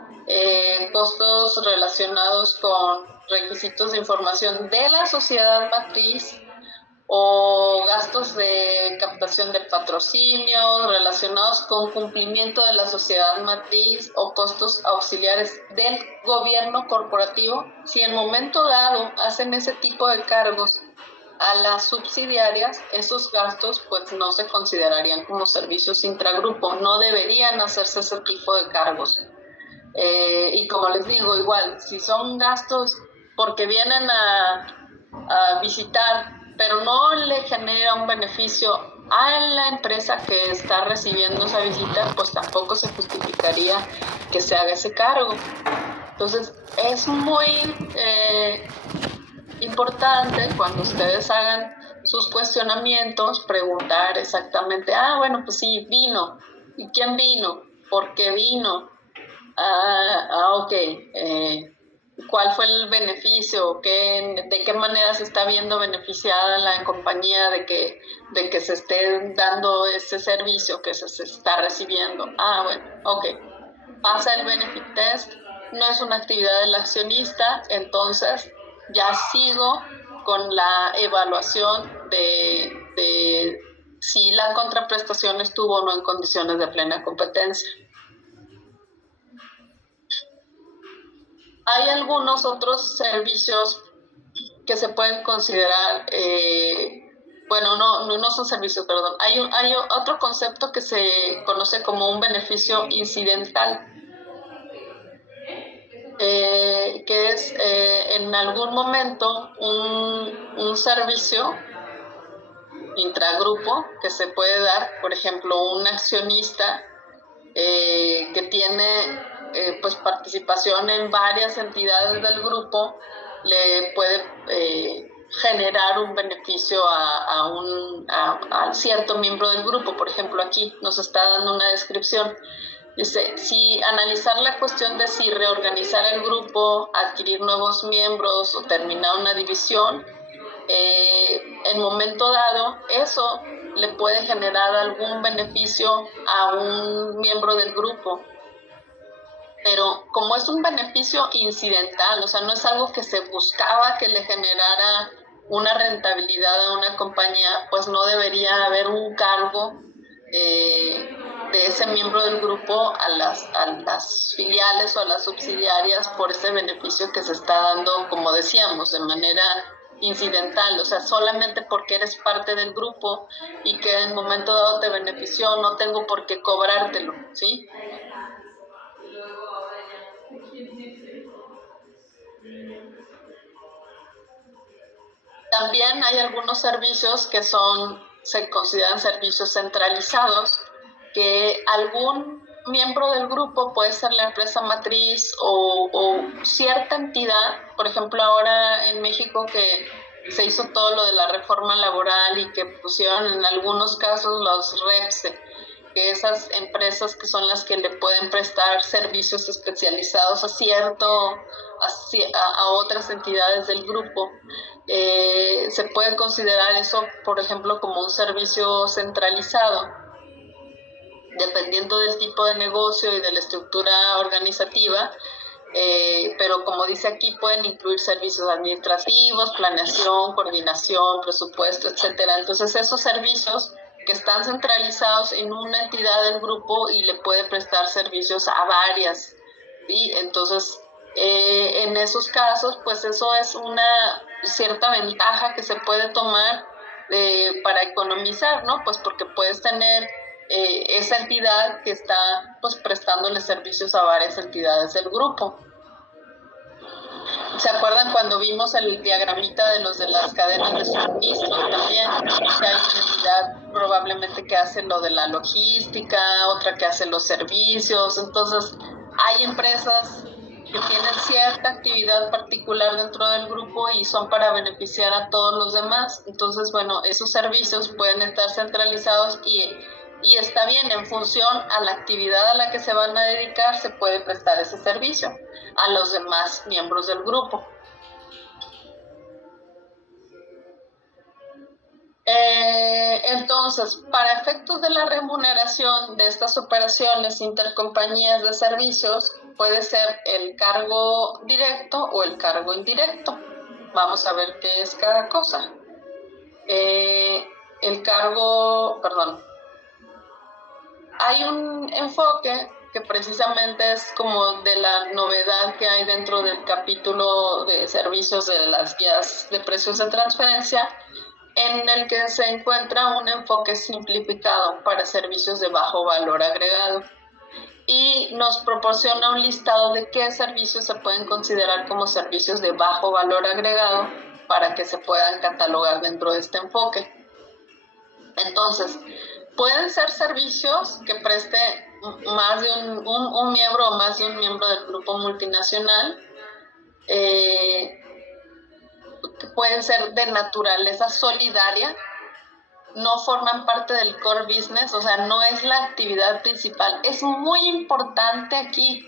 costos relacionados con requisitos de información de la sociedad matriz o gastos de captación del patrocinio relacionados con cumplimiento de la sociedad matriz o costos auxiliares del gobierno corporativo, si en momento dado hacen ese tipo de cargos a las subsidiarias, esos gastos pues no se considerarían como servicios intragrupo, no deberían hacerse ese tipo de cargos. Y como les digo, igual, si son gastos porque vienen a visitar, pero no le genera un beneficio a la empresa que está recibiendo esa visita, pues tampoco se justificaría que se haga ese cargo. Entonces, es muy importante cuando ustedes hagan sus cuestionamientos, preguntar exactamente, bueno, pues sí, vino. ¿Y quién vino? ¿Por qué vino? Ok. ¿Cuál fue el beneficio? ¿De qué manera se está viendo beneficiada la compañía de que se esté dando ese servicio que se está recibiendo? Bueno, ok. Pasa el benefit test, no es una actividad del accionista, entonces ya sigo con la evaluación de si la contraprestación estuvo o no en condiciones de plena competencia. Hay algunos otros servicios que se pueden considerar, no son servicios, perdón. Hay otro concepto que se conoce como un beneficio incidental, que es en algún momento un servicio intragrupo que se puede dar, por ejemplo, un accionista que tiene pues participación en varias entidades del grupo, le puede generar un beneficio a cierto miembro del grupo. Por ejemplo, aquí nos está dando una descripción. Dice, si analizar la cuestión de si reorganizar el grupo, adquirir nuevos miembros o terminar una división, en momento dado, eso le puede generar algún beneficio a un miembro del grupo. Pero como es un beneficio incidental, o sea, no es algo que se buscaba que le generara una rentabilidad a una compañía, pues no debería haber un cargo de ese miembro del grupo a las filiales o a las subsidiarias por ese beneficio que se está dando, como decíamos, de manera incidental, o sea, solamente porque eres parte del grupo y que en momento dado te benefició, no tengo por qué cobrártelo, ¿sí? También hay algunos servicios que se consideran servicios centralizados, que algún miembro del grupo, puede ser la empresa matriz o cierta entidad, por ejemplo ahora en México que se hizo todo lo de la reforma laboral y que pusieron en algunos casos los REPSE, que esas empresas que son las que le pueden prestar servicios especializados a otras entidades del grupo. Se puede considerar eso, por ejemplo, como un servicio centralizado, dependiendo del tipo de negocio y de la estructura organizativa. pero como dice aquí, pueden incluir servicios administrativos, planeación, coordinación, presupuesto, etcétera. Entonces, esos servicios que están centralizados en una entidad del grupo y le puede prestar servicios a varias, ¿sí? Entonces, en esos casos, pues eso es una cierta ventaja que se puede tomar para economizar, ¿no? Pues porque puedes tener esa entidad que está pues prestándole servicios a varias entidades del grupo. ¿Se acuerdan cuando vimos el diagramita de los de las cadenas de suministro también? Que hay una entidad probablemente que hace lo de la logística, otra que hace los servicios. Entonces, hay empresas que tienen cierta actividad particular dentro del grupo y son para beneficiar a todos los demás. Entonces, bueno, esos servicios pueden estar centralizados y está bien, en función a la actividad a la que se van a dedicar, se puede prestar ese servicio a los demás miembros del grupo. Entonces, para efectos de la remuneración de estas operaciones intercompañías de servicios, puede ser el cargo directo o el cargo indirecto. Vamos a ver qué es cada cosa. Hay un enfoque que precisamente es como de la novedad que hay dentro del capítulo de servicios de las guías de precios de transferencia, en el que se encuentra un enfoque simplificado para servicios de bajo valor agregado y nos proporciona un listado de qué servicios se pueden considerar como servicios de bajo valor agregado para que se puedan catalogar dentro de este enfoque. Entonces, pueden ser servicios que preste más de un miembro o más de un miembro del grupo multinacional, que pueden ser de naturaleza solidaria, no forman parte del core business, o sea, no es la actividad principal. Es muy importante aquí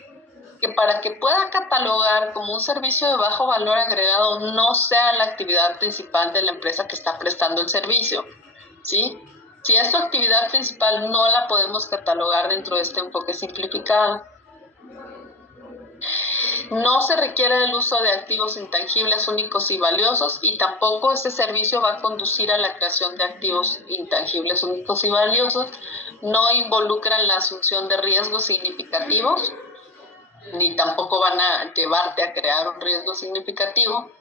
que para que pueda catalogar como un servicio de bajo valor agregado no sea la actividad principal de la empresa que está prestando el servicio, ¿sí? Si es su actividad principal, no la podemos catalogar dentro de este enfoque simplificado. No se requiere el uso de activos intangibles únicos y valiosos y tampoco ese servicio va a conducir a la creación de activos intangibles únicos y valiosos. No involucran la asunción de riesgos significativos, ni tampoco van a llevarte a crear un riesgo significativo.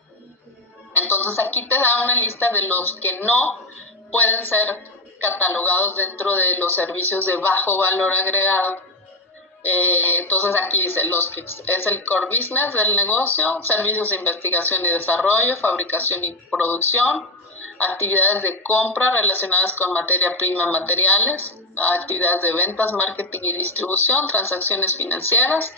Entonces aquí te da una lista de los que no pueden ser catalogados dentro de los servicios de bajo valor agregado. Entonces aquí dice los que es el core business del negocio, servicios de investigación y desarrollo, fabricación y producción, actividades de compra relacionadas con materia prima, materiales, actividades de ventas, marketing y distribución, transacciones financieras,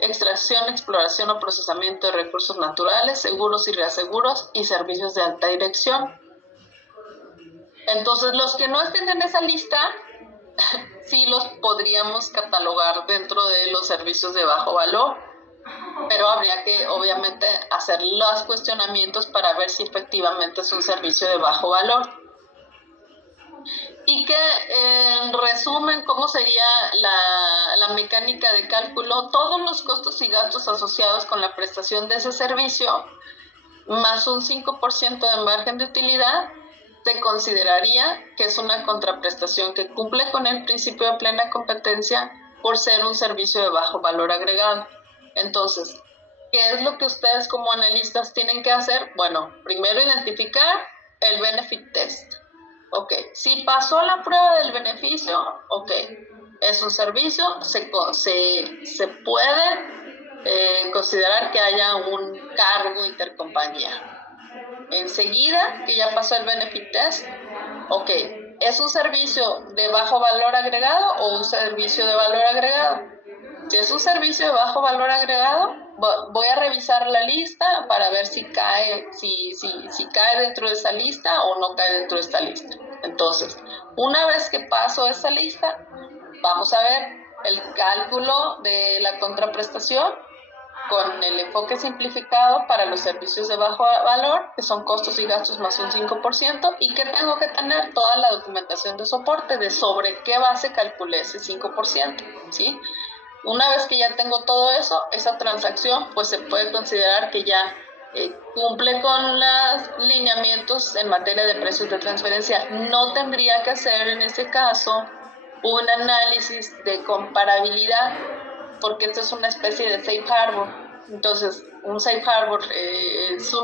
extracción, exploración o procesamiento de recursos naturales, seguros y reaseguros y servicios de alta dirección. Entonces, los que no estén en esa lista, sí los podríamos catalogar dentro de los servicios de bajo valor, pero habría que, obviamente, hacer los cuestionamientos para ver si efectivamente es un servicio de bajo valor. Y que, en resumen, ¿cómo sería la mecánica de cálculo? Todos los costos y gastos asociados con la prestación de ese servicio, más un 5% de margen de utilidad, se consideraría que es una contraprestación que cumple con el principio de plena competencia por ser un servicio de bajo valor agregado. Entonces, ¿qué es lo que ustedes como analistas tienen que hacer? Bueno, primero identificar el benefit test. Ok, si pasó la prueba del beneficio, ok, es un servicio, se puede considerar que haya un cargo intercompañía. Enseguida que ya pasó el benefit test, ok, ¿es un servicio de bajo valor agregado o un servicio de valor agregado? Si es un servicio de bajo valor agregado, voy a revisar la lista para ver si cae dentro de esa lista o no cae dentro de esta lista. Entonces, una vez que paso esa lista, vamos a ver el cálculo de la contraprestación con el enfoque simplificado para los servicios de bajo valor, que son costos y gastos más un 5%, y que tengo que tener toda la documentación de soporte de sobre qué base calculé ese 5%, ¿sí? Una vez que ya tengo todo eso, esa transacción pues se puede considerar que ya cumple con los lineamientos en materia de precios de transferencia. No tendría que hacer en ese caso un análisis de comparabilidad, porque esto es una especie de safe harbor. Entonces, un safe harbor es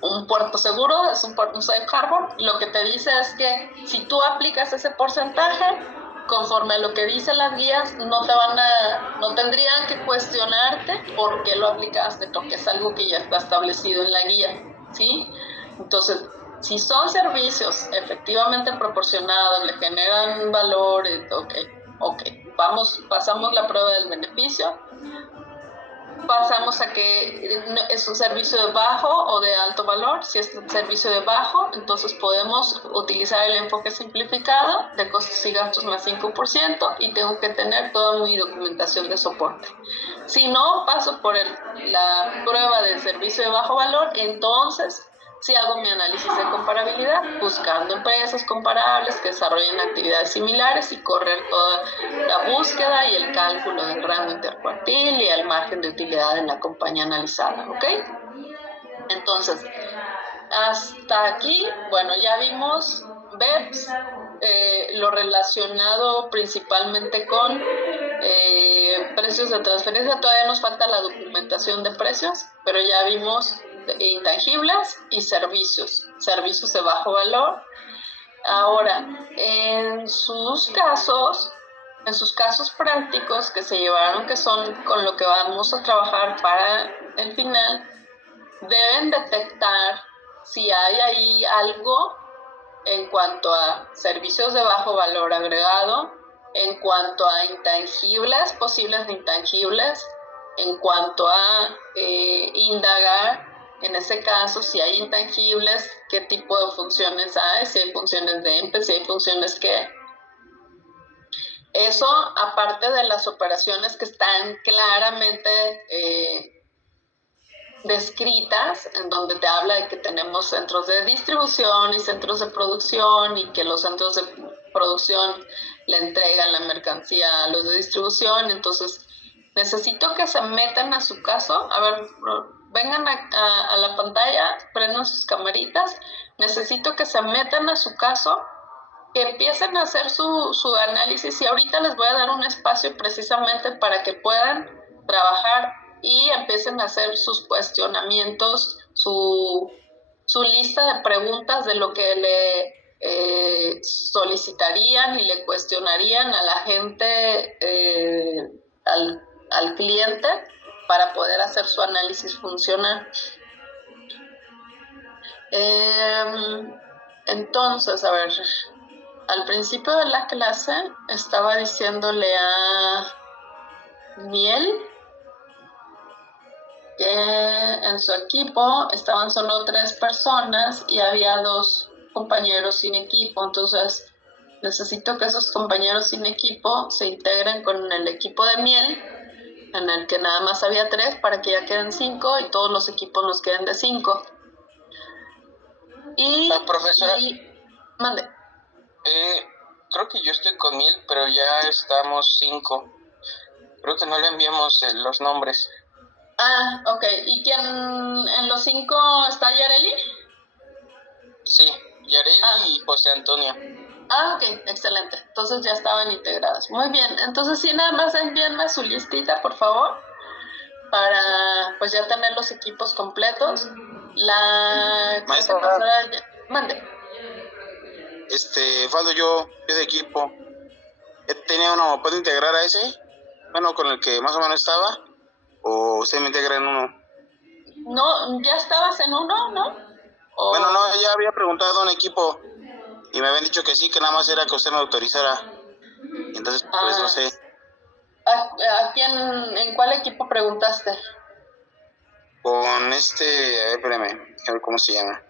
un puerto seguro, es un safe harbor. Lo que te dice es que si tú aplicas ese porcentaje, conforme a lo que dicen las guías, no tendrían que cuestionarte por qué lo aplicaste, porque es algo que ya está establecido en la guía, ¿sí? Entonces, si son servicios efectivamente proporcionados, le generan valor, ok, pasamos la prueba del beneficio, pasamos a que es un servicio de bajo o de alto valor. Si es un servicio de bajo, entonces podemos utilizar el enfoque simplificado de costos y gastos más 5% y tengo que tener toda mi documentación de soporte. Si no paso por la prueba de servicio de bajo valor, entonces sí hago mi análisis de comparabilidad, buscando empresas comparables que desarrollen actividades similares y correr toda la búsqueda y el cálculo del rango intercuartil y el margen de utilidad en la compañía analizada, ¿ok? Entonces, hasta aquí, bueno, ya vimos BEPS, lo relacionado principalmente con precios de transferencia. Todavía nos falta la documentación de precios, pero ya vimos intangibles y servicios de bajo valor. Ahora, en sus casos prácticos que se llevaron, que son con lo que vamos a trabajar para el final, deben detectar si hay ahí algo en cuanto a servicios de bajo valor agregado, en cuanto a intangibles, posibles de intangibles, en cuanto a indagar, en ese caso, si hay intangibles, qué tipo de funciones hay, si hay funciones de EMPE, si hay funciones que... Eso, aparte de las operaciones que están claramente descritas, en donde te habla de que tenemos centros de distribución y centros de producción y que los centros de producción le entregan la mercancía a los de distribución. Entonces, necesito que se metan a su caso. A ver, vengan a la pantalla, prendan sus camaritas. Necesito que se metan a su caso, que empiecen a hacer su análisis, y ahorita les voy a dar un espacio precisamente para que puedan trabajar y empiecen a hacer sus cuestionamientos, su lista de preguntas de lo que le solicitarían y le cuestionarían a la gente, al cliente, para poder hacer su análisis funcional. Entonces, a ver, al principio de la clase estaba diciéndole a Miel que en su equipo estaban solo 3 personas y había 2 compañeros sin equipo. Entonces necesito que esos compañeros sin equipo se integren con el equipo de Miel, en el que nada más había 3, para que ya queden 5 y todos los equipos nos queden de 5. Y profesora, mande. Creo que yo estoy con Miel, pero ya estamos 5. Creo que no le enviamos los nombres. Ah, ok. ¿Y quién en los 5 está Yareli? Sí, Yareli y José Antonio. Ah, ok, excelente. Entonces ya estaban integrados. Muy bien. Entonces sí, nada más envíenme su listita, por favor, para pues ya tener los equipos completos. La maestra, mande. Faldo, yo de equipo. ¿Tenía uno? ¿Puedo integrar a ese? Bueno, con el que más o menos estaba. ¿O usted me integra en uno? No, ya estabas en uno, ¿no? Bueno, no, ya había preguntado a un equipo y me habían dicho que sí, que nada más era que usted me autorizara. Entonces, pues no sé. ¿A quién, en cuál equipo preguntaste? Con a ver, espérame, a ver cómo se llama.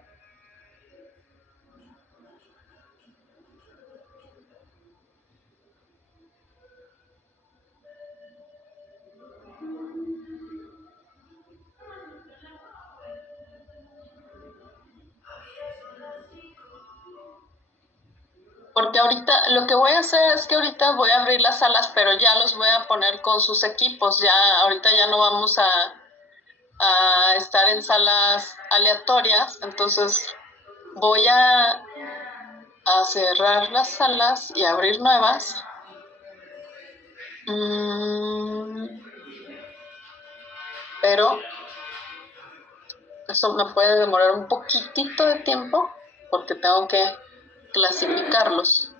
Porque ahorita lo que voy a hacer es que ahorita voy a abrir las salas, pero ya los voy a poner con sus equipos. Ya ahorita ya no vamos a estar en salas aleatorias, entonces voy a cerrar las salas y abrir nuevas. Pero eso me puede demorar un poquitito de tiempo porque tengo que clasificarlos.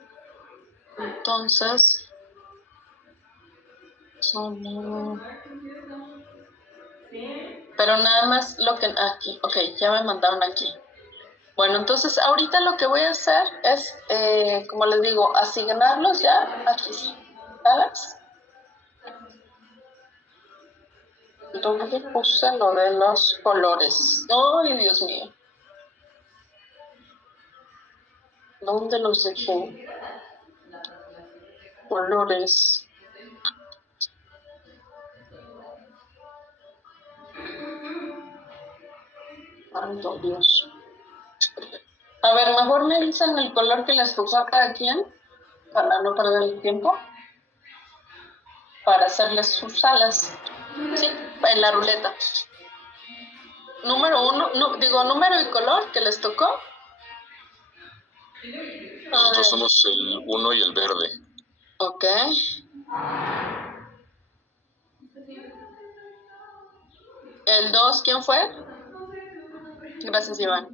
Entonces, pero nada más lo que aquí, ok, ya me mandaron aquí. Bueno, entonces ahorita lo que voy a hacer es, como les digo, asignarlos ya aquí. ¿Sabes? ¿Dónde puse lo de los colores? ¡Ay, Dios mío! ¿Dónde los dejé? Colores. Ay, Dios. A ver, mejor me dicen el color que les puso a cada quien, para no perder el tiempo, para hacerles sus alas. Sí, en la ruleta. Número 1, número y color que les tocó. Nosotros somos el 1 y el verde. Ok. El 2, ¿quién fue? Gracias, Iván.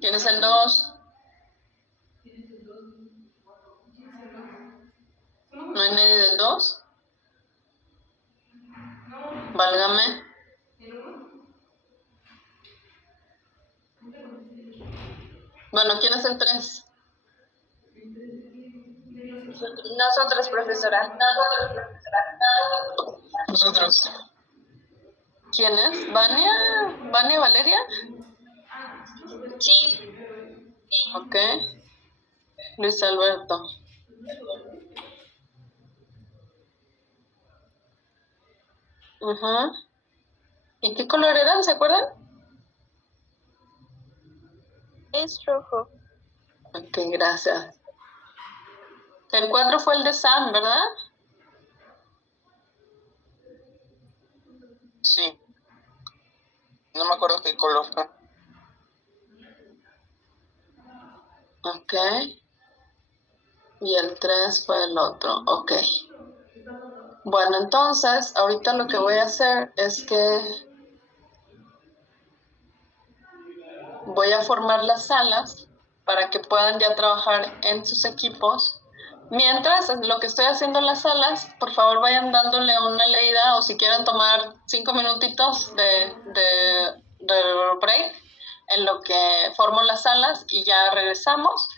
¿Quién es el 2? ¿No hay nadie del 2? Válgame. Bueno, ¿quién es el 3? Nosotros, profesora. Nosotros. ¿Quién es? ¿Vania? ¿Vania Valeria? Sí. Ok. Luis Alberto. ¿Y qué color eran? ¿Se acuerdan? Es rojo. Ok, gracias. El 4 fue el de Sam, ¿verdad? Sí. No me acuerdo qué color fue. Ok. Y el 3 fue el otro. Ok. Bueno, entonces, ahorita lo que voy a hacer es que voy a formar las salas para que puedan ya trabajar en sus equipos. Mientras, lo que estoy haciendo en las salas, por favor vayan dándole una leída o si quieren tomar 5 minutitos de break en lo que formo las salas y ya regresamos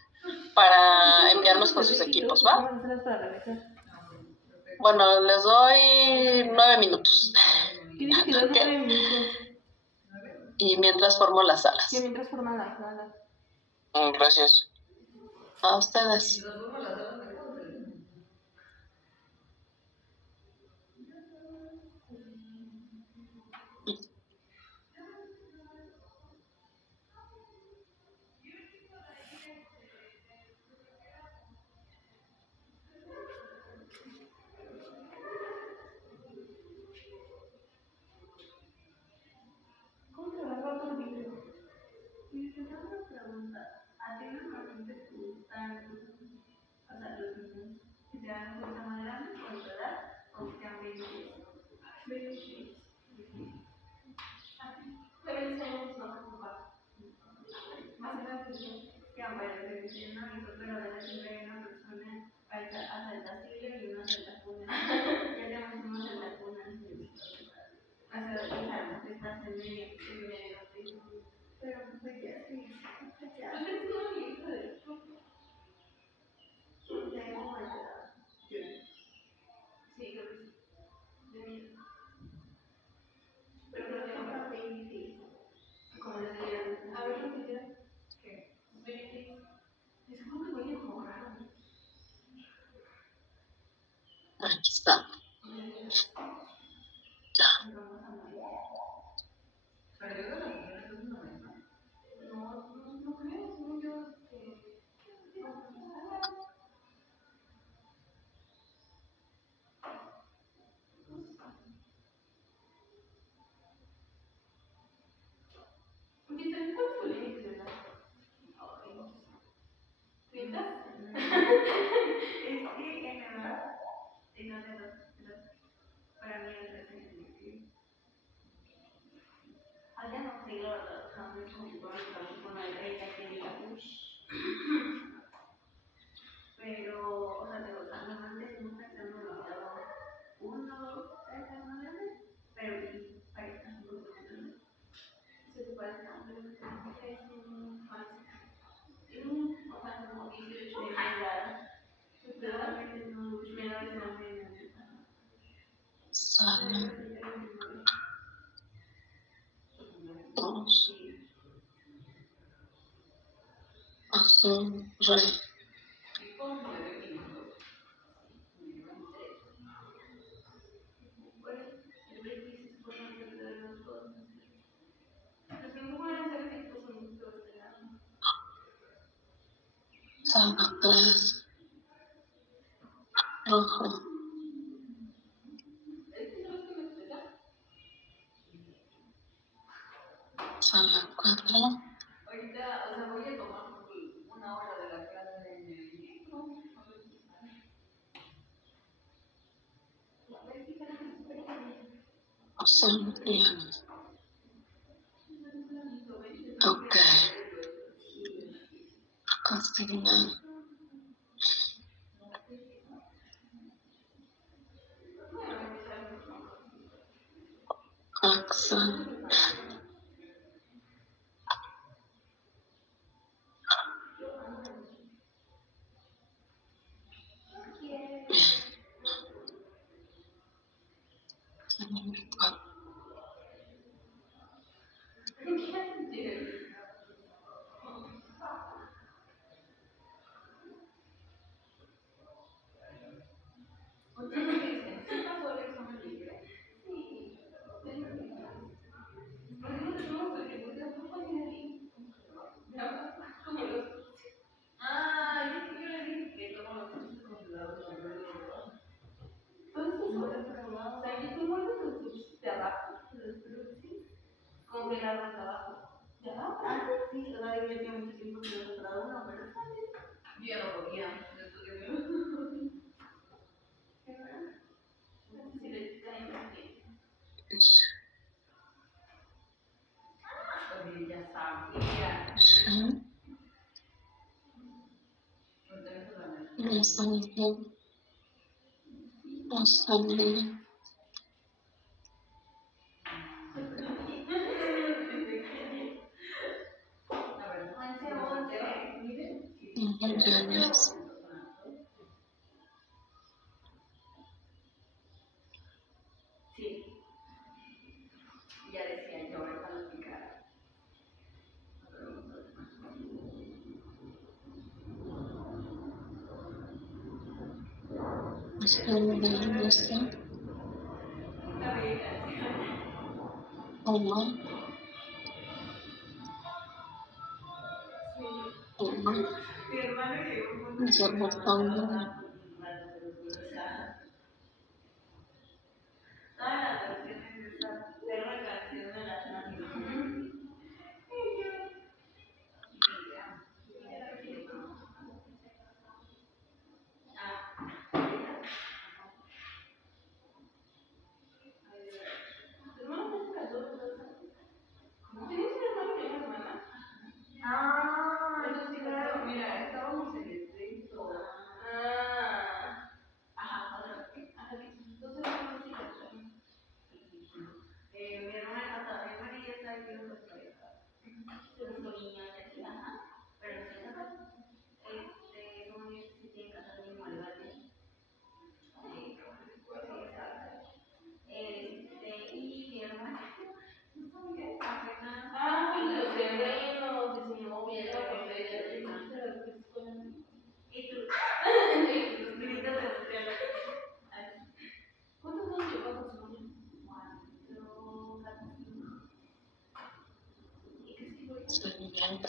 para enviarlos con sus equipos, ¿va? Bueno, les doy 9 minutos. ¿Okay? Y mientras formo las salas. Sí, mientras forman las salas. Gracias. A ustedes. ¿Cómo se va a roto el video? Y te hago una pregunta. ¿A ti normalmente te gustan, o sea, los niños que te dan cuenta más grande por tu edad o que sean baby? Pero ese año no se ocupa. Más grande que aparece, ¿no? Y pero de siempre hay una persona hasta el asilo y una hasta cuna. Ya tenemos unos en la cuna. Hasta la que estás en medio. Pero pues ya sí. Pues eres todo mi hijo de hecho. Tengo una edad. Sí, creo que sí. De mí. Pero creo que no para baby. Como les dirían. A ver, ¿qué quieras? ¿Qué? Baby. Es como que voy a mejorar. Aquí está. para mí es allá no sé, la verdad, o sea, no es como que puedo trabajar con una derecha que diga, uff. Pero, o sea, te lo normalmente nunca se han olvidado 1, 2, 3 años, pero sí, parece un grupo de se te parece a un grupo de es un o sea, como 18 de edad. Realmente no, menores no me Sana. Dos. Azul. Rey. Sana. Tres. Rojo. Sana. Cuatro. ahorita, o sea, voy a tomar una hora de la clase en el metro. Azul. Bien. Ok. Consignar. Accent. Congelaron trabajo. ¿Ya? Ah, sí, todavía tiene mucho tiempo que no he comprado uno, pero está bien. Yo ya no podía, después de ver. ¿Qué verdad? No sé si le caen bien. Oye, ya sabía. Sí, ya decía yo, ahorita lo explicaré. Mi hermano llegó un punto que me todas las versiones de esa perra canción de las naciones. Ah, eso sí, claro, mira, estábamos en el texto. Ajá, otra vez. Entonces, ¿cómo se llama? Mi hermana, hasta mi hermana ya está aquí en los proyectos. Nuestro niño de aquí, ajá. Pero sí, como ellos sí tienen casas de malvade. Y mi hermana, apenas. Ah, los terrenos de su novia, la botella de y tú, los gritos de mujer. ¿Cuántos años llevas con su novia?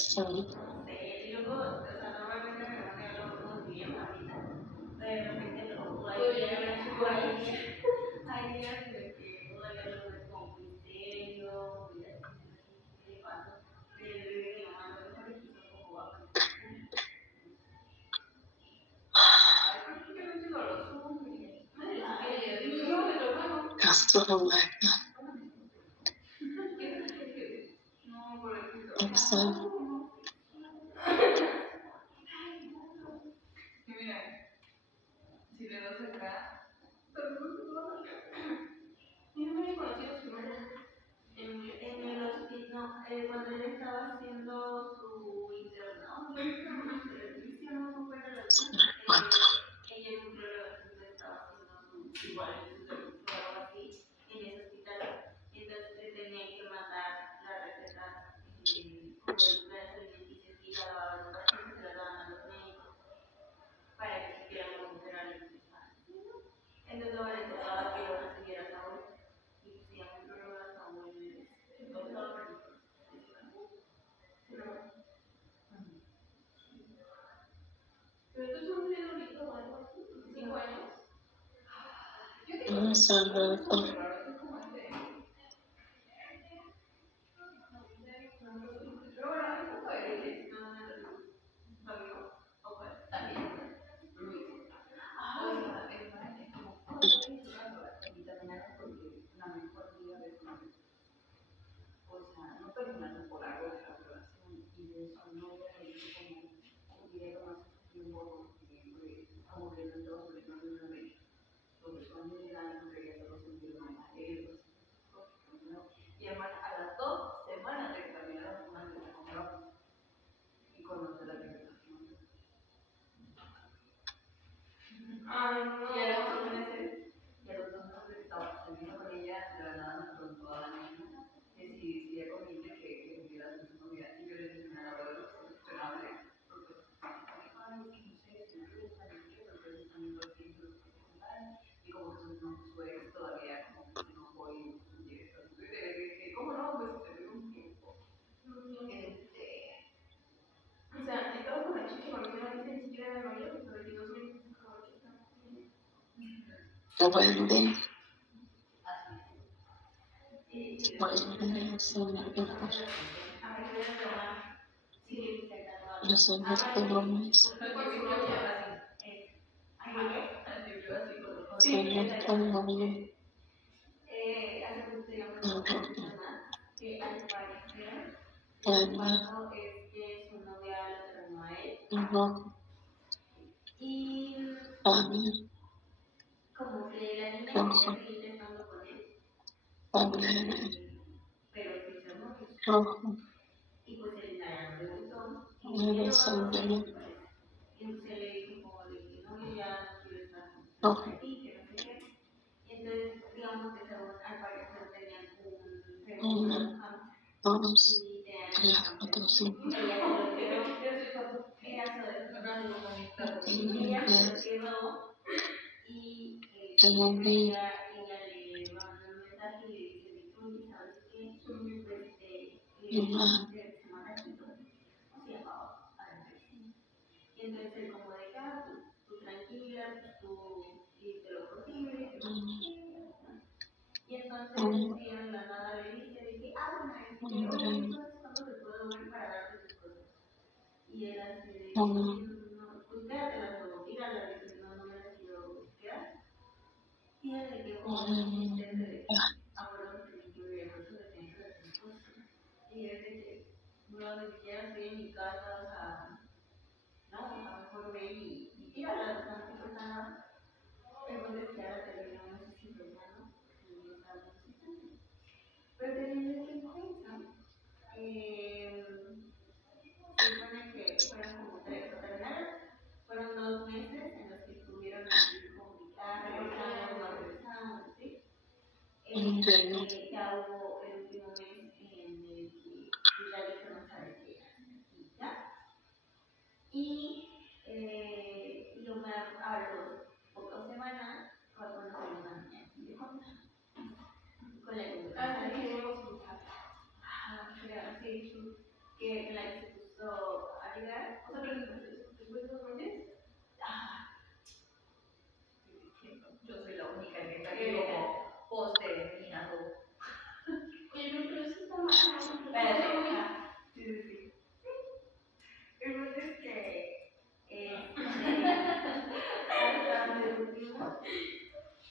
4. Y luego, o sea, normalmente mi hermana y yo hablamos bien ahorita. De repente lo hay días en los que todavía lo ves como misterio, ¿qué pasa? Mi mamá no deja que un poco bajo. Ay, ¿por qué no te lo subo? Si le das acá, mi número conocido su número. En el hospital, cuando él estaba haciendo su internado, no fue en la ella cumplió la estaba haciendo igual su algo así en ese hospital. Entonces le tenía que mandar la receta como de las alimenticias que ella daba a los pacientes, se las daban a los médicos para que supieran cómo era la alimentación. Entonces luego le tocaba que lo recibiera Saúl y decía muy problema Saúl doctor. Pero tú estás muy ahorita o algo así, 5 años. Yo digo, es súper raro, es como este. Pero bueno, hay un poco de amigo, o pues también, Luis. Ay, es como, y también era porque la mejor vida de tu vida. O sea, no terminando por algo de la relación, y de eso no lo hice como dinero más tiempo, como que no entró sobre todo una vez, donde su amiga no quería hacerlo sentir mal a él, y además a las 2 semanas de que terminaron una vez con el otro, y conocer la alimentación. Ay, no. Y a los 2 meses, estaba saliendo con ella, de la nada me preguntó a la niña que si ella conmigo que hubiera su novia, y yo le dije, la verdad es que es cuestionable, porque ay, no sé, si me gusta, no sé qué, pero es también lo que hizo, y como que no fue todavía, como que no voy directo a Twitter, y dije, ¿cómo no? Pues te doy un tiempo. O sea, estaba con la chica cuando yo ni siquiera era novia, pero 22 meses, como que está. Que al parecer el paso es que su novia lo terminó a él y como que la niña quería seguir estando con él, pero se hizo novio y pues él la le gustó y él lo hace, y entonces le dijo como de que no, yo ya no quiero estar con ti, que no sé qué. Y entonces digamos que según al parecer tenían un segundo y ella se lo quedó, ella se lo quedó y ella le mandó un mensaje y le dice, oye, ¿sabes qué? Se llama Rachito, o se llamaba Alexis. Y entonces él como de acá, tú tranquila, tú hiciste lo posible, y entonces ella en la nada le dice de que, bueno, oye, entonces ¿cuándo te puedo ver para darte tus cosas? Y él así de, no, pues quédatelas o tíralas, de que no me las quiero quedar. Y él le quedó como insistente de que, ahora no tenía que ver, eso de tener que ver tus cosas. Y es de que, no, ni siquiera estoy en mi casa, o sea, no, o sea, mejor ve y tíralas, o sea, no te cuesta nada. Entonces ya la terminamos así peleando, y estábamos insistentes. Pero teniendo que en cuenta, se supone que fueron como 3, o terminaron, fueron 2 meses en los que estuvieron así como que regresando, ¿sí? Ya hubo el último mes en el que ya dijeron, ¿sabes qué? Ya. Y yo me hablo pocas semanas fue cuando se una niña de conta con la que sí, que en la que se puso a llegar, o sea, pero después de 2 meses, yo soy la única que está aquí como poste mirando. Oye, pero eso está mal, ¿no? Sí. El punto es que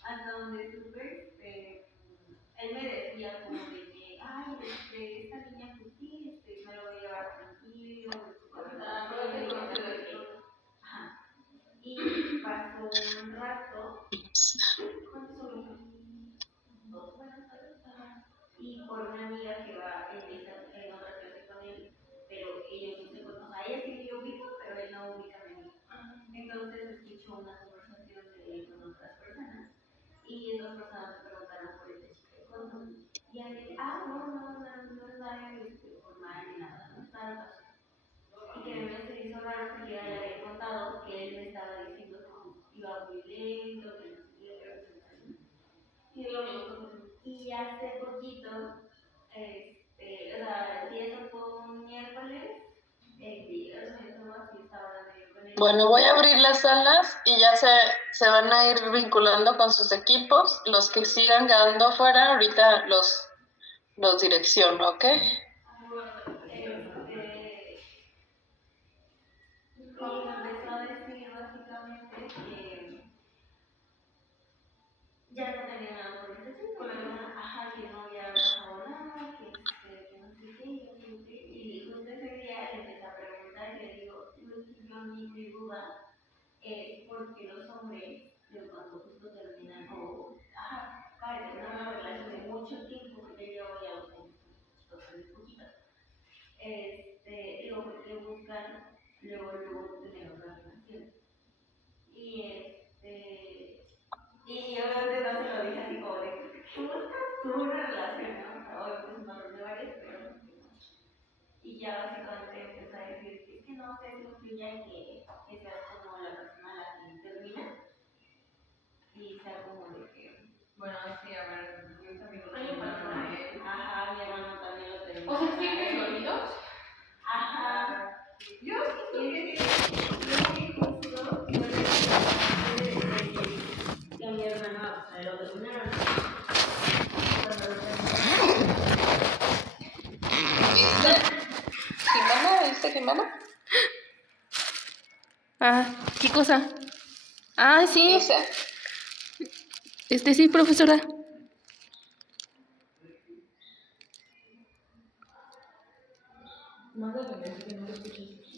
hasta donde supe, personas me preguntaron por esta chica de cosas. Y alguien, no es nada formal ni nada, no está la cosa. Y que me se hizo raro porque ya le había contado que él me estaba diciendo que iba muy lento, que no sé qué, y lo mismo. Y hace poquito, o sea, si eso fue un miércoles, Bueno, voy a abrir las salas y ya se van a ir vinculando con sus equipos. Los que sigan quedando afuera, ahorita los direcciono, ¿ok? Y me empezó a decir básicamente que ya no tenía nada por ese chico, que no había pasado nada, que no sé qué, y justo ese día le empecé a preguntar y le digo, mi duda es porque los hombres, cuando justo terminan, para tener una relación de mucho tiempo, porque yo ya lo tengo, entonces poquito, digo, porque buscan luego tener otra relación. Y obviamente no se lo dije así como de, ¿qué buscas tú una relación? ¿No? Hoy pues no lo de varios, pero no. Y ya básicamente empezó a decir que es que no sé si influye que seas como la persona a la que termina y sea como de que... Bueno, sí, a ver, yo también lo terminaron a él. Ajá, mi hermano también lo terminó. O sea, ¿siguen dolidos? Ajá. Yo siento que justo que a mi hermano lo terminaron. ¿Dice Jimena? ¿Qué cosa? Sí. Dice. Sí, profesora.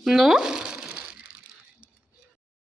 ¿No?